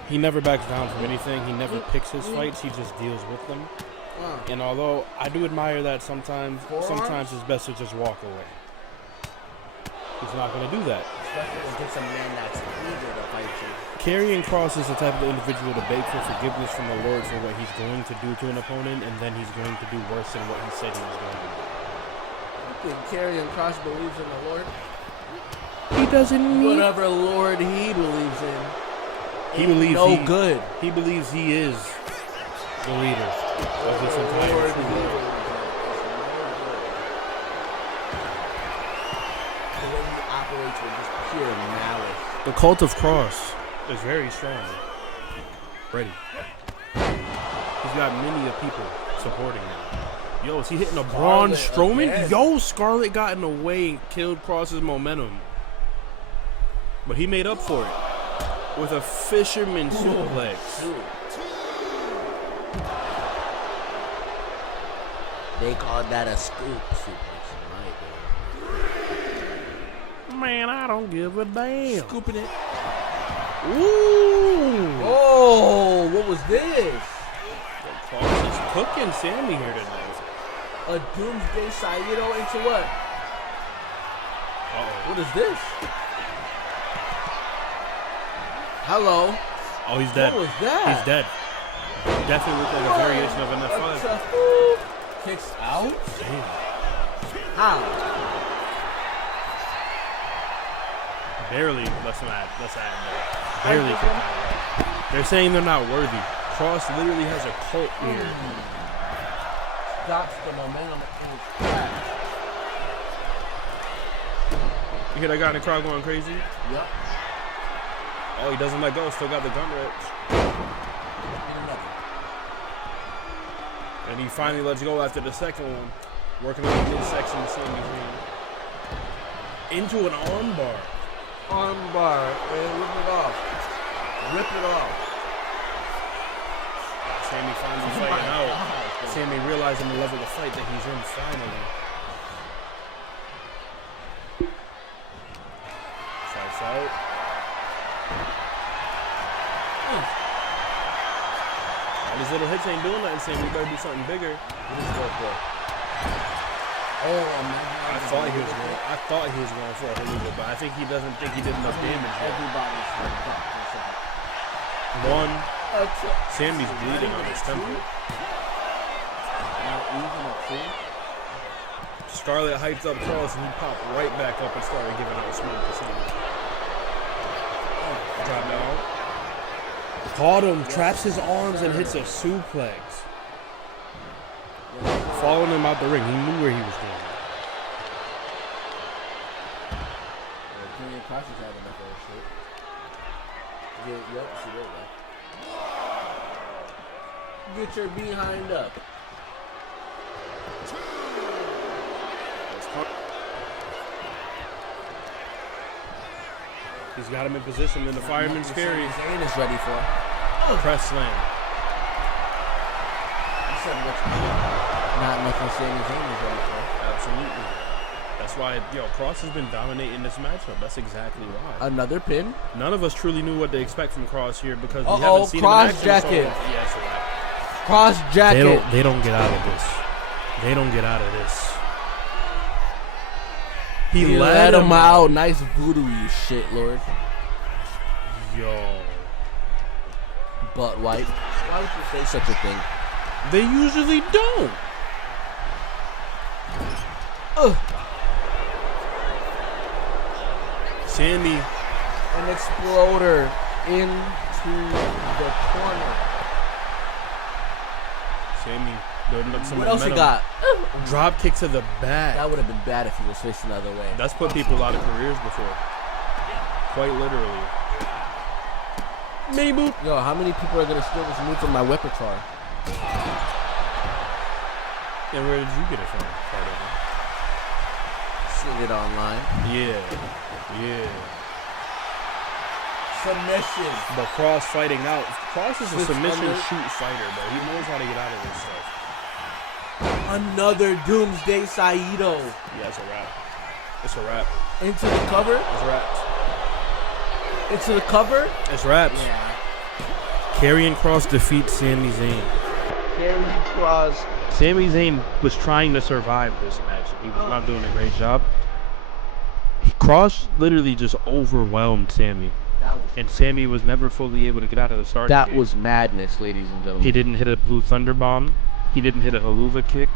he never backs down from anything. He never picks his fights. He just deals with them. And although I do admire that sometimes it's best to just walk away. He's not going to do that. Especially against a man that's eager to fight you. Karrion Kross is the type of individual to beg for forgiveness from the Lord for what he's going to do to an opponent, and then he's going to do worse than what he said he was going to do. I think Karrion Kross believes in the Lord. He doesn't need Whatever Lord he believes in. He believes no good. He believes he is the leader of this entire Lord true he world. believes in is no good. The way he operates with just pure malice. The cult of Kross is very strong. Ready. He's got many of people supporting him. Yo, is he hitting a Braun Scarlett Strowman? again. Yo, Scarlett got in the way and killed Cross's momentum. But he made up for it with a fisherman suplex. They called that a scoop suplex. Man, I don't give a damn. Scooping it. Ooh. Oh, what was this? Cross is cooking Sammy here tonight. A Doomsday Saito into what? Uh-oh. What is this? Hello. Oh, he's dead. What was that? He's dead. Definitely looked like a variation of an F5. Kicks out? Damn. How? Barely. Let's add there. Barely kicked out. They're saying they're not worthy. Cross literally has a cult here. Stops the momentum in his track. You hear that guy in the crowd going crazy? Yep. Oh, he doesn't let go. Still got the gun ropes. And he finally lets go after the second one. Working on the midsection of Sammy's hand. Into an armbar. Armbar. And rip it off. Rip it off. Sammy finally fighting out. Sammy realizing the level of fight that he's in finally. Fights out. All these little hits ain't doing nothing, Sammy. You better do something bigger. What is go for? Oh, man. I thought he was going for a Haluva, but I think he doesn't think he did enough damage yet. Everybody's One, Sammy's bleeding on his temple. Not even a two. Scarlett hyped up Cross and he popped right back up and started giving out smoke to Sammy. Drop down. Caught him, traps his arms and hits a suplex. Following him out the ring, he knew where he was going. Kenny Cross is having enough of that shit. Yep, see that. Get your behind up. He's got him in position and the fireman's scary. Zayn is ready for. Press slam. I said what's not nothing Sami Zayn is ready for. Absolutely. That's why, Cross has been dominating this matchup. That's exactly why. Another pin. None of us truly knew what to expect from Cross here because we haven't seen cross him in jacket. action. Yeah, that's a wrap. Cross jacket. They don't get out of this. They don't get out of this. He let him out. Nice voodoo shit, Lord. Yo. Butt wipe. Why would you say such a thing? They usually don't. Sammy. An exploder into the corner. Sammy building up some What else he momentum. got? Drop kick to the back. That would have been bad if he was facing the other way. That's put people out of careers before. Quite literally. Mini boot. Yo, how many people are gonna steal this move from my repertoire? And where did you get it from? Part of Seen it online. it. Yeah. Submission. But Cross fighting out. Cross is a Switch submission under. shoot fighter, but he knows how to get out of this stuff. Another Doomsday Saito. Yeah, it's a wrap. It's a wrap. Into the cover. It's wraps. Into the cover. It's wraps. Yeah. Karrion Kross defeats Sami Zayn. Karrion Kross. Sami Zayn was trying to survive this match. He was not doing a great job. Kross literally just overwhelmed Sami. And Sami was never fully able to get out of the start. That was madness, ladies and gentlemen. He didn't hit a blue thunder bomb. He didn't hit a haluva kick.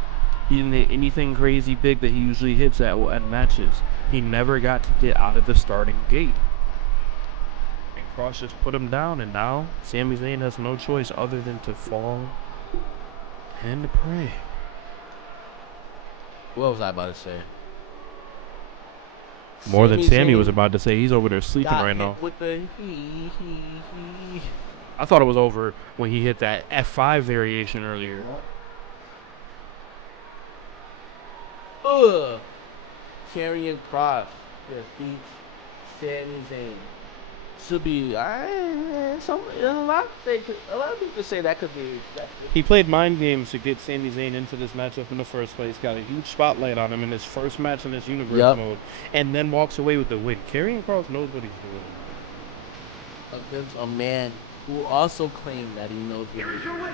He didn't hit anything crazy big that he usually hits at matches. He never got to get out of the starting gate. And Kross just put him down, and now Sami Zayn has no choice other than to fall and to pray. What was I about to say? More than Sami Zayn was about to say. He's over there sleeping got right hit now. with the I thought it was over when he hit that F5 variation earlier. Ugh. Karrion Kross defeats Sami Zayn. Should be a lot of people say that could be expected. He played mind games to get Sami Zayn into this matchup in the first place. Got a huge spotlight on him in his first match in this universe mode, and then walks away with the win. Karrion Kross knows what he's doing. Against a man who also claimed that he knows what he's doing.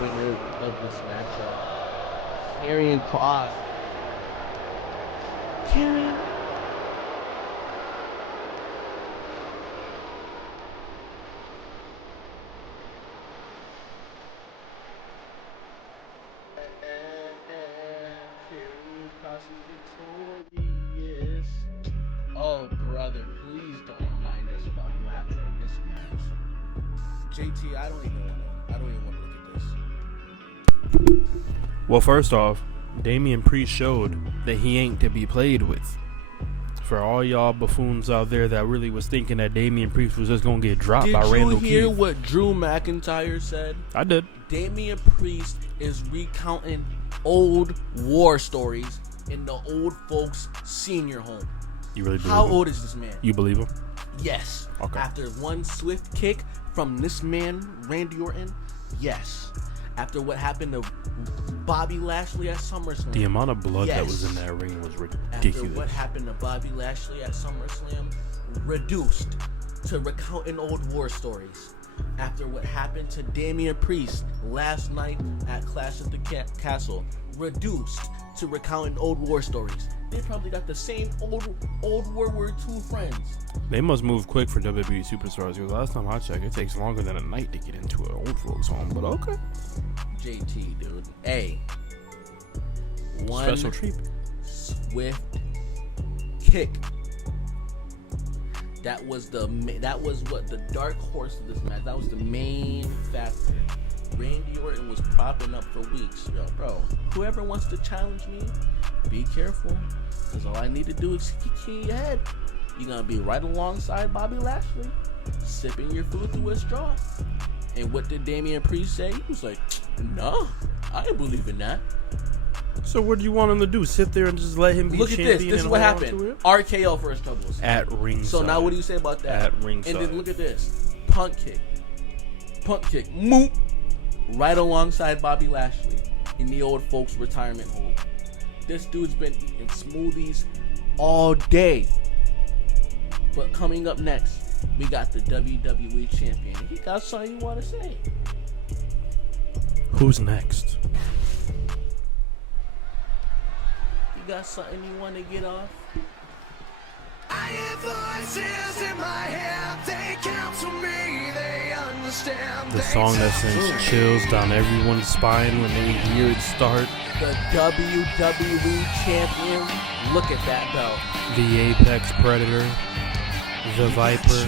Winner of this matchup, Karrion Kross. Karrion. Oh, brother, please don't remind us about what happened in this match. JT, I don't even want to look at this. Well, first off, Damian Priest showed that he ain't to be played with. For all y'all buffoons out there that really was thinking that Damian Priest was just gonna get dropped by Randall Keith. Did you hear what Drew McIntyre said? I did. Damian Priest is recounting old war stories in the old folks senior home. You really believe How him? old is this man? You believe him? Yes. Okay. After one swift kick from this man, Randy Orton, yes. After what happened to Bobby Lashley at SummerSlam. The amount of blood that yes. was in that ring was After ridiculous. what happened to Bobby Lashley at SummerSlam, reduced to recounting old war stories. After what happened to Damian Priest last night at Clash of the Castle, reduced to recounting old war stories. They probably got the same old World War II friends. They must move quick for WWE superstars, because last time I checked, it takes longer than a night to get into an old folks home, but okay. JT, dude. Hey. One Special treatment. swift kick. That was what the dark horse of this match. That was the main factor. Randy Orton was propping up for weeks. Yo, bro, whoever wants to challenge me, be careful. Because all I need to do is keep your head. You're going to be right alongside Bobby Lashley, sipping your food through a straw. And what did Damian Priest say? He was like, no, I ain't believing that. So what do you want him to do? Sit there and just let him be Look at champion? this. This is and what hold on happened. to it? RKO first troubles. At ringside. So now what do you say about that? At ringside. And then look at this. Punt kick. Moop. Right alongside Bobby Lashley in the old folks retirement home. This dude's been eating smoothies all day. But coming up next, we got the WWE champion. He got something you want to say. Who's next? You got something you want to get off? I hear voices in my head, they counsel me, they understand. The song that sends chills down everyone's spine when they hear it start. The WWE champion. Look at that belt. The Apex Predator. The Viper.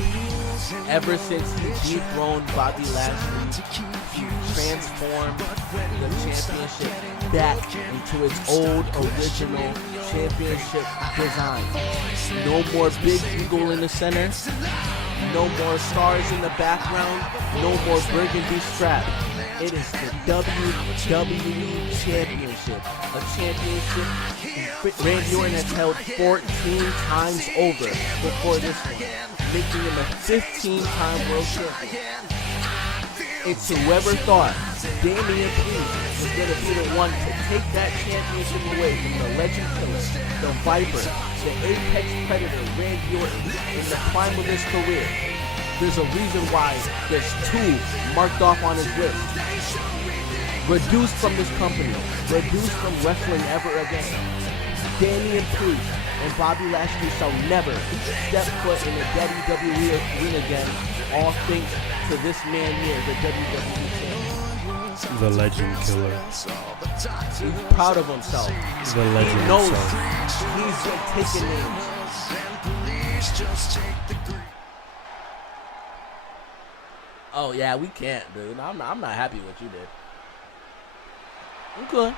Ever since he dethroned Bobby Lashley, he transformed the championship back into its old original championship design. No more big eagle in the center. No more stars in the background. No more burgundy strap. It is the WWE Championship. A championship Randy Orton has held 14 times over before this one, making him a 15-time world champion. And to whoever thought Damian Priest was going to be the one to take that championship away from the Legend Killer, the Viper, the Apex Predator, Randy Orton, in the prime of his career, there's a reason why there's 2 marked off on his list. Reduced from this company, reduced from wrestling ever again. Damian Priest and Bobby Lashley shall never step foot in the WWE ring again, all thanks to this man here, the WWE champion. The Legend Killer. He's proud of himself. The Legend He knows himself. he's been taking names. Oh yeah, we can't, dude. I'm not happy with what you did. Okay.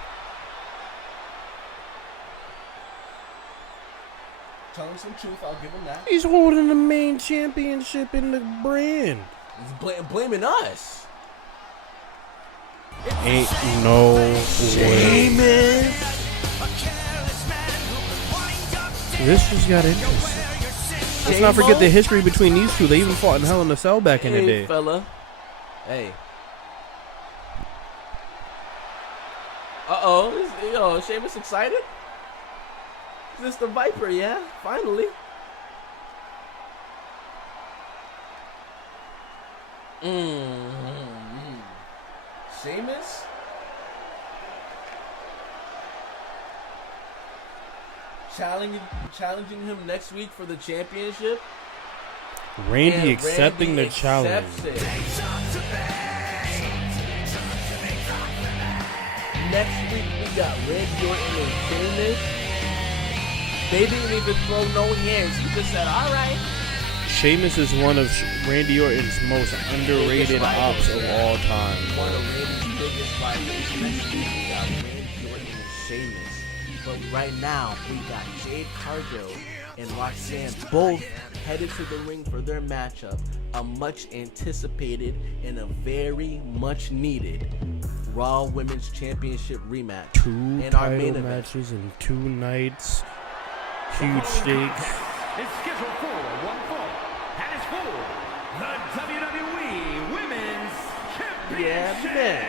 Tell him some truth. I'll give him that. He's holding the main championship in the brand. He's blaming us. Ain't no way. Sheamus. This just got interesting. Let's not forget the history between these two. They even fought in Hell in a Cell back in the day. Fella. Hey. Yo, Sheamus excited? Is this the Viper, yeah? Finally. Sheamus? Challenging him next week for the championship? Randy accepting the challenge. Next week we got Randy Orton and Sheamus. They didn't even throw no hands. He just said, all right. Sheamus is one of Randy Orton's most underrated ops of all time. One of Randy's biggest rivals. Next week we got Randy Orton and Sheamus. But right now we got Jade Cargill and Roxanne both headed to the ring for their matchup. A much anticipated and a very much needed Raw Women's Championship rematch. Two in our main title event. matches in 2 nights. Huge stakes. It's scheduled for one fall, and it's for the WWE Women's Championship. Yeah, man.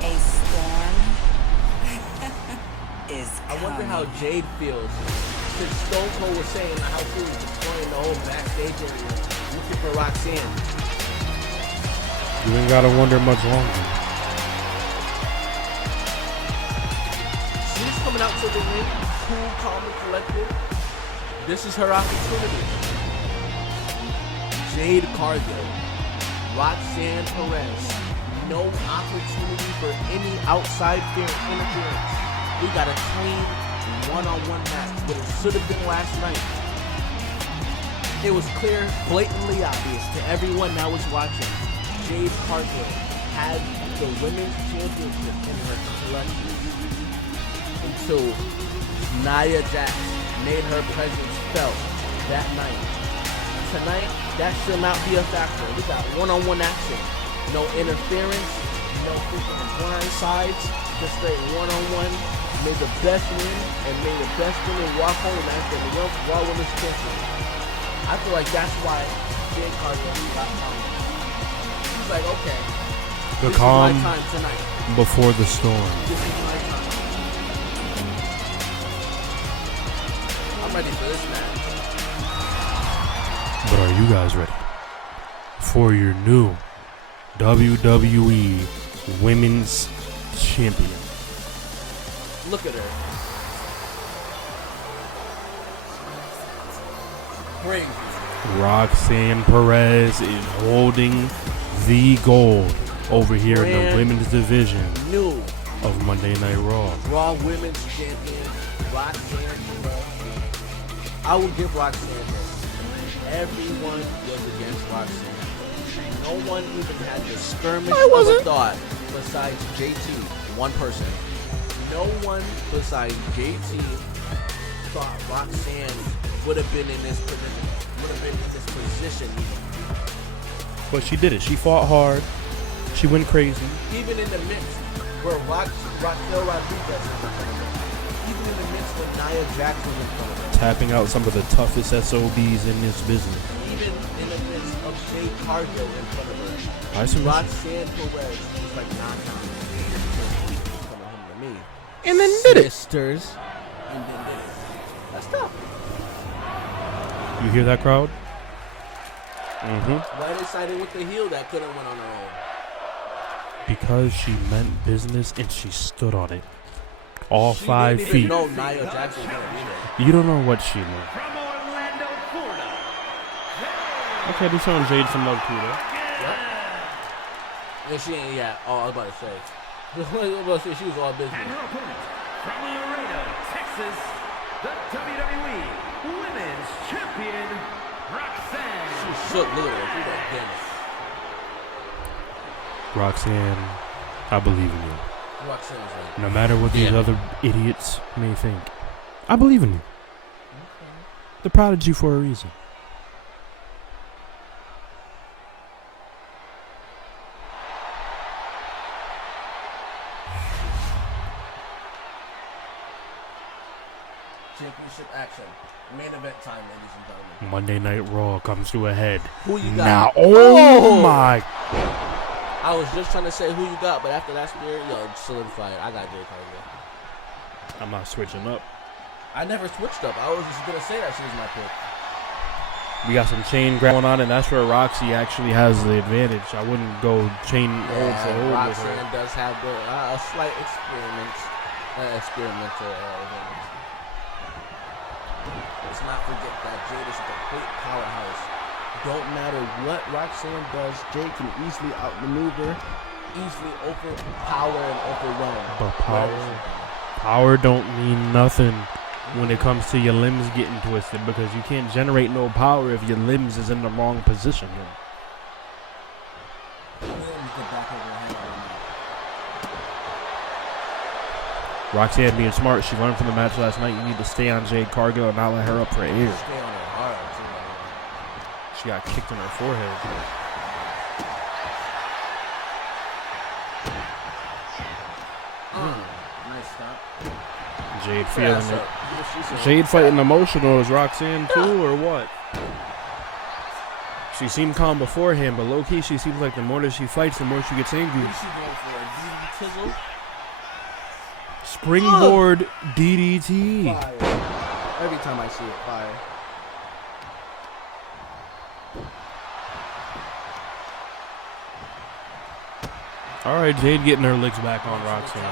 A storm is I wonder coming. how Jade feels. Since Stone Cold was saying how she was destroying the whole backstage area looking for Roxanne. You ain't gotta wonder much longer. She's coming out to the ring, cool, calm, and collected. This is her opportunity. Jade Cargill, Roxanne Perez. No opportunity for any outside interference. We got a clean one-on-one match, but it should have been last night. It was clear, blatantly obvious to everyone that was watching. Jade Cargill had the women's championship in her collection until Nia Jax made her presence felt that night. Tonight, that should not be a factor. We got one-on-one action. No interference, no freaking blind sides, just straight one-on-one. May the best win, and may the best women walk home as the Raw Women's Champion. I feel like that's why Jade Cargill got calm. She's like, okay, The this calm is my time tonight. before the storm. This is my time. I'm ready for this match. But are you guys ready for your new WWE Women's Champion? Look at her. Crazy. Roxanne Perez is holding the gold over here in the Brand women's division New of Monday Night Raw. Raw Women's Champion, Roxanne Perez. I will give Roxanne this. Everyone was against Roxanne. No one even had the skirmish of a thought besides JT, one person. No one besides JT thought Roxanne would have been in this position. But she did it. She fought hard. She went crazy. Even in the midst where Raquel Rodriguez was in front of her. Even in the midst when Nia Jax was in front of her. Tapping out some of the toughest SOBs in this business. Even in the midst of Jade Cargill in front of her. I see. Roxanne Perez was like, nah. Coming home to me. And then did it. Sisters. And then did it. That's tough. You hear that, crowd? Mm-hmm. Why they sided with the heel that couldn't win on her own? Because she meant business and she stood on it. All She 5 didn't feet. even know Nia Jax was gonna be there. You don't know what she knew. From Orlando, Florida. Okay, they're showing Jade some love too, though. And she ain't, yeah, I was about to say. She was all business. And her opponent from Laredo, Texas, the WWE Women's Champion, Roxanne. She shook, look at her. She's like, damn. Roxanne, I believe in you. Roxanne's right. No matter what these other idiots may think. I believe in you. The prodigy for a reason. Championship action. Main event time, ladies and gentlemen. Monday Night Raw comes to a head. Who you Now, got? oh my. I was just trying to say who you got, but after that spirit, solidified. I got Jade Cargill. I'm not switching up. I never switched up. I was just gonna say that she was my pick. We got some chain going on, and that's where Roxy actually has the advantage. I wouldn't go chain hold for hold with her. Roxanne does have a slight experimental advantage. Let's not forget that Jade is a complete powerhouse. Don't matter what Roxanne does, Jade can easily outmaneuver, easily overpower and overwhelm. But power don't mean nothing when it comes to your limbs getting twisted, because you can't generate no power if your limbs is in the wrong position. Roxanne being smart, she learned from the match last night. You need to stay on Jade Cargill and not let her up for air. Stay on her hard, too. She got kicked in her forehead. Nice stop. Jade feeling it. Jade fighting emotional. Is Roxanne too, or what? She seemed calm beforehand, but low-key she seems like the more that she fights, the more she gets angry. What's she going for? A tizzle? Springboard DDT. Fire. Every time I see it, fire. All right, Jade getting her licks back on Roxanne.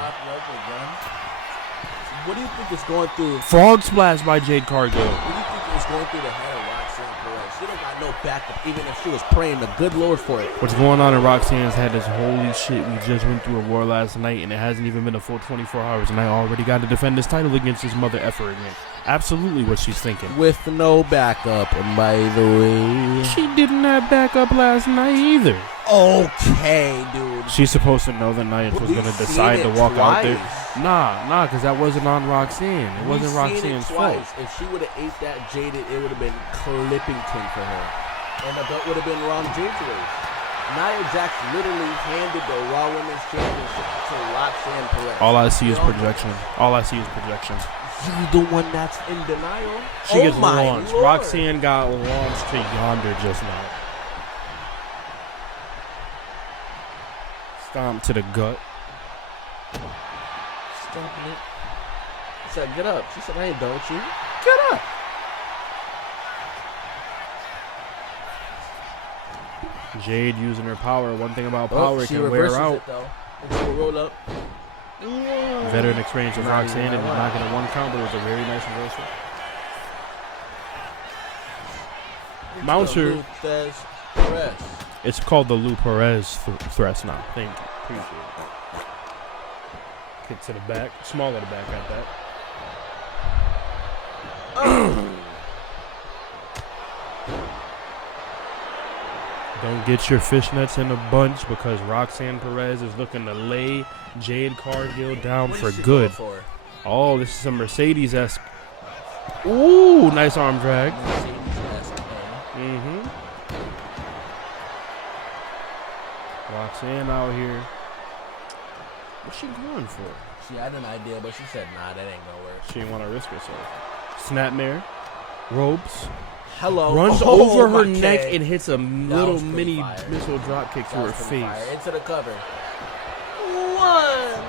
What do you think is going through? Frog splash by Jade Cargill. What do you think is going through the head of Roxanne Perez? She don't got no backup, even if she was praying the good Lord for it. What's going on in Roxanne's head is, holy shit, we just went through a war last night, and it hasn't even been a full 24 hours, and I already got to defend this title against this mother effer again. Absolutely what she's thinking. With no backup, by the way. She didn't have backup last night either. Okay, dude. She's supposed to know that Nia was going to decide to walk out there. Nah, because that wasn't on Roxanne. It wasn't Roxanne's fault. If she would have ate that Jaded, it would have been Clippington for her. And the belt would have been Ron James' waist. Nia Jax literally handed the Raw Women's Championship to Roxanne Perez. All I see is projection. All I see is projection. You the one that's in denial? She gets launched. Lord. Roxanne got launched to yonder just now. Stomp to the gut. Stomping it. She said, get up. She said, hey, don't you? Get up. Jade using her power. One thing about power, it can wear her out. It roll up. Veteran experience with Roxanne, and not going to one count, but it was a very nice reversal. Mouncer. It's called the Lou Perez thrust now. Thank you. Appreciate it. Kick to the back. Small of the back at that. Don't get your fishnets in a bunch, because Roxanne Perez is looking to lay Jade Cargill down for good. Oh, this is some Mercedes-esque. Ooh, nice arm drag. Roxanne out here. What's she going for? She had an idea, but she said, nah, that ain't gonna work. She didn't want to risk herself. Snapmare. Ropes. Hello. Runs over her neck and hits a little mini missile drop kick to her face. Fire. Into the cover. One.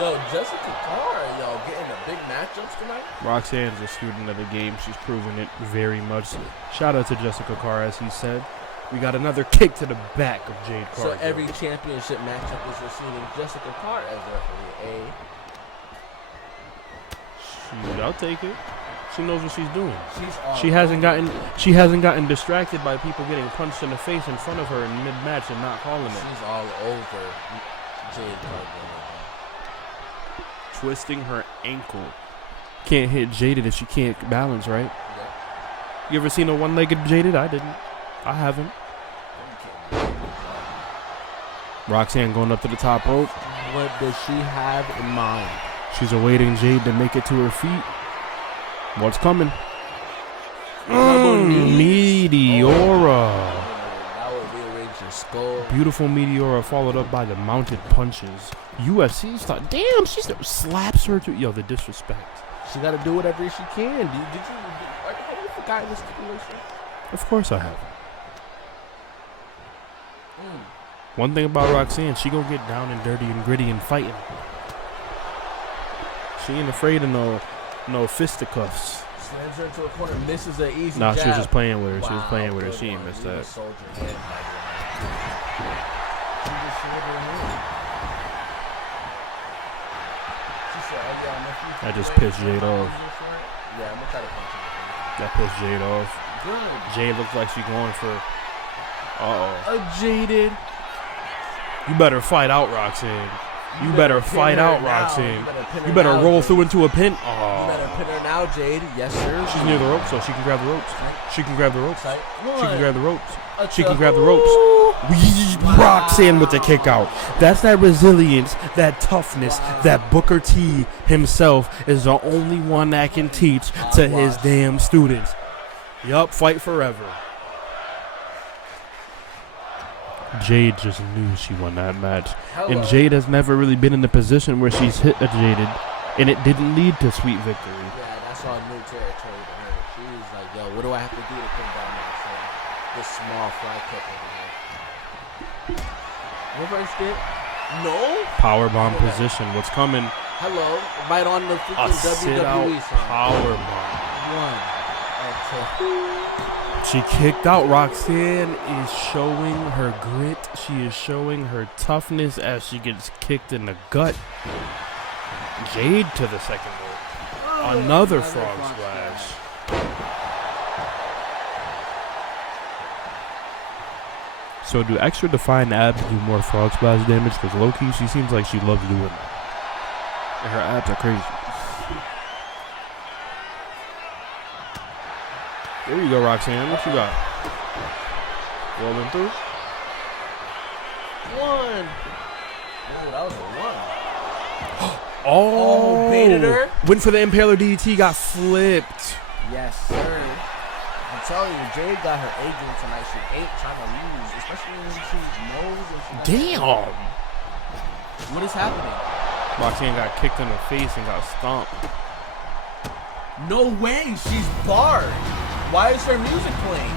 Yo, Jessica Carr, getting the big matchups tonight. Roxanne's a student of the game. She's proven it very much. Shout out to Jessica Carr, as he said. We got another kick to the back of Jade Cargill. So every championship matchup is receiving Jessica Carr as referee. Shoot, I'll take it. She knows what she's doing. She hasn't gotten distracted by people getting punched in the face in front of her in mid-match and not calling it. She's all over Jade Cargill. Twisting her ankle. Can't hit Jaded if she can't balance, right? Yep. You ever seen a one-legged Jaded? I didn't. I haven't. Roxanne going up to the top rope. What does she have in mind? She's awaiting Jade to make it to her feet. What's coming? Meteora. That would rearrange your skull. Beautiful Meteora followed up by the mounted punches. UFC thought, damn, she slaps her to. Yo, the disrespect. She got to do whatever she can. Did you forgot this stipulation? Of course I have. One thing about Roxanne, she gonna get down and dirty and gritty and fighting. She ain't afraid of no fisticuffs. Slams her into a corner, misses an easy Nah, jab. she was just playing with her. Wow, She was playing with her. good She ain't one. missed You that. a soldier and She just slid her in. She said, "Oh, yeah, if you That just play pissed Jade off. Yeah, I'm gonna try to punch her. That pissed Jade off. Good. Jade looks like she's going for. A jaded. You better fight out, Roxanne. You better fight pin her out, now. Roxanne. Pin You her better now, roll Jade. through into a pin. You Oh. better pin her now, Jade. Yes, sir. She's near the ropes, so she can grab the ropes. She can grab the ropes. Tight. She can grab the ropes. A She can two. grab the ropes. Roxanne with the kick out. That's that resilience, that toughness, that Booker T himself is the only one that can teach to his damn students. Yup, fight forever. Jade just knew she won that match. And Jade has never really been in the position where she's hit a Jaded, and it didn't lead to sweet victory. Yeah, that's all new territory to her. She's like, yo, what do I have to do to pin down this small fly kick over here? Reverse dip? No? Powerbomb position. What's coming? Hello. Right on the A freaking sit-out WWE song. powerbomb. One. And two. She kicked out. Roxanne is showing her grit. She is showing her toughness as she gets kicked in the gut. Jade to the second rope. Another frog splash. So do extra defined abs do more frog splash damage? Because low-key, she seems like she loves doing that. And her abs are crazy. There you go, Roxanne. What you got? Rolling through. One. Ooh, that was a one. Oh, baited her. Went for the Impaler DDT, got flipped. Yes, sir. I'm telling you, Jade got her A game tonight. She ain't trying to lose, especially when she knows and she Damn. What is happening? Roxanne got kicked in the face and got stomped. No way, she's barred. Why is her music playing?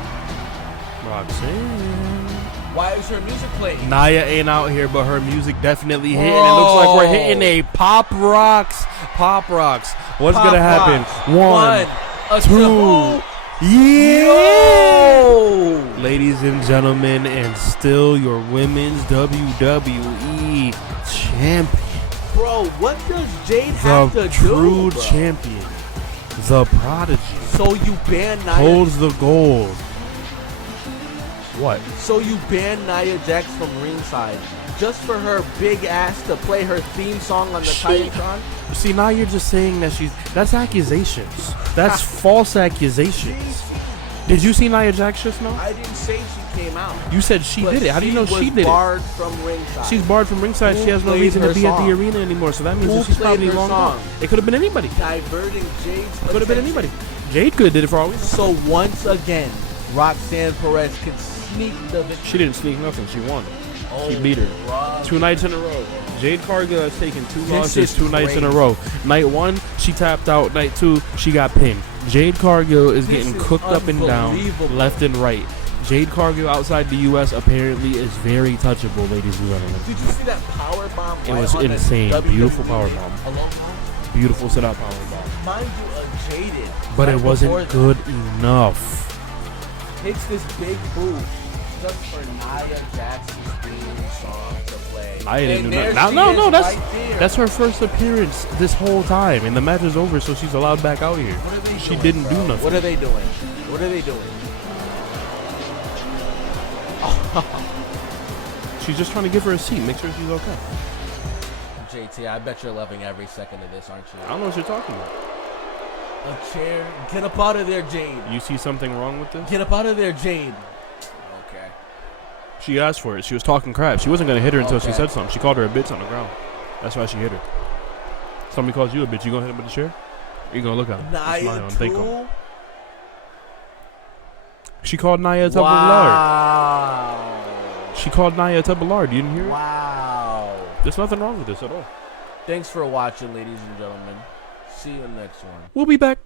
Roxanne. Why is her music playing? Naya ain't out here, but her music definitely hitting. It looks like we're hitting a Pop Rocks. Pop Rocks. What's Pop gonna happen? rocks. One, a two. Yeah! Yo! Ladies and gentlemen, and still your women's WWE champion. Bro, what does Jade have The to true do, bro? champion. The prodigy. So you ban Nia. Holds the gold. What? So you ban Nia Jax from ringside just for her big ass to play her theme song on the Titantron? See, now you're just saying that that's accusations. That's false accusations. Did you see Nia Jax just now? I didn't say she came out. You said she But did it. How do you know she did it? barred from ringside. She's barred from ringside. Who She has no played reason to her be at song? the arena anymore. So that means Who that she's played probably her long song? gone. It could have been anybody. diverting Jade's Could have been attention. anybody. Jade could have did it for all we know. So once again, Roxanne Perez can sneak the victory. She didn't sneak nothing. She won. Oh, She beat her. Rob. 2 nights in a row. Jade Cargill has taken 2 This losses is 2 nights in a crazy. row. Night 1, she tapped out. Night 2, she got pinned. Jade Cargill is This getting is cooked up and down, unbelievable. left and right. Jade Cargill outside the U.S. apparently is very touchable, ladies and gentlemen. Did you see that power bomb? It was insane. Beautiful power bomb. Alone? Beautiful sit-out power bomb. Mind you, a Jaded. But right it wasn't before good enough. Hits this big boot just for Nia Jax's theme song to play. I didn't And do there nothing. she No, is that's right there. that's her first appearance this whole time, and the match is over, so she's allowed back out here. What are they She doing, didn't bro? do nothing. What are they doing? What are they doing? She's just trying to give her a seat, make sure she's okay. JT, I bet you're loving every second of this, aren't you? I don't know what you're talking about. A chair. Get up out of there, Jade. You see something wrong with this? Get up out of there, Jade. Okay. She asked for it. She was talking crap. She wasn't going to hit her until she Okay. said something. She called her a bitch on the ground. That's why she hit her. Somebody calls you a bitch. You gonna hit him with the chair? Or you gonna look at him? Smile Nia and thank him. too? She called Nia a tub of lard. She called Nia a tub of lard. You didn't hear it? Wow. There's nothing wrong with this at all. Thanks for watching, ladies and gentlemen. See you in the next one. We'll be back.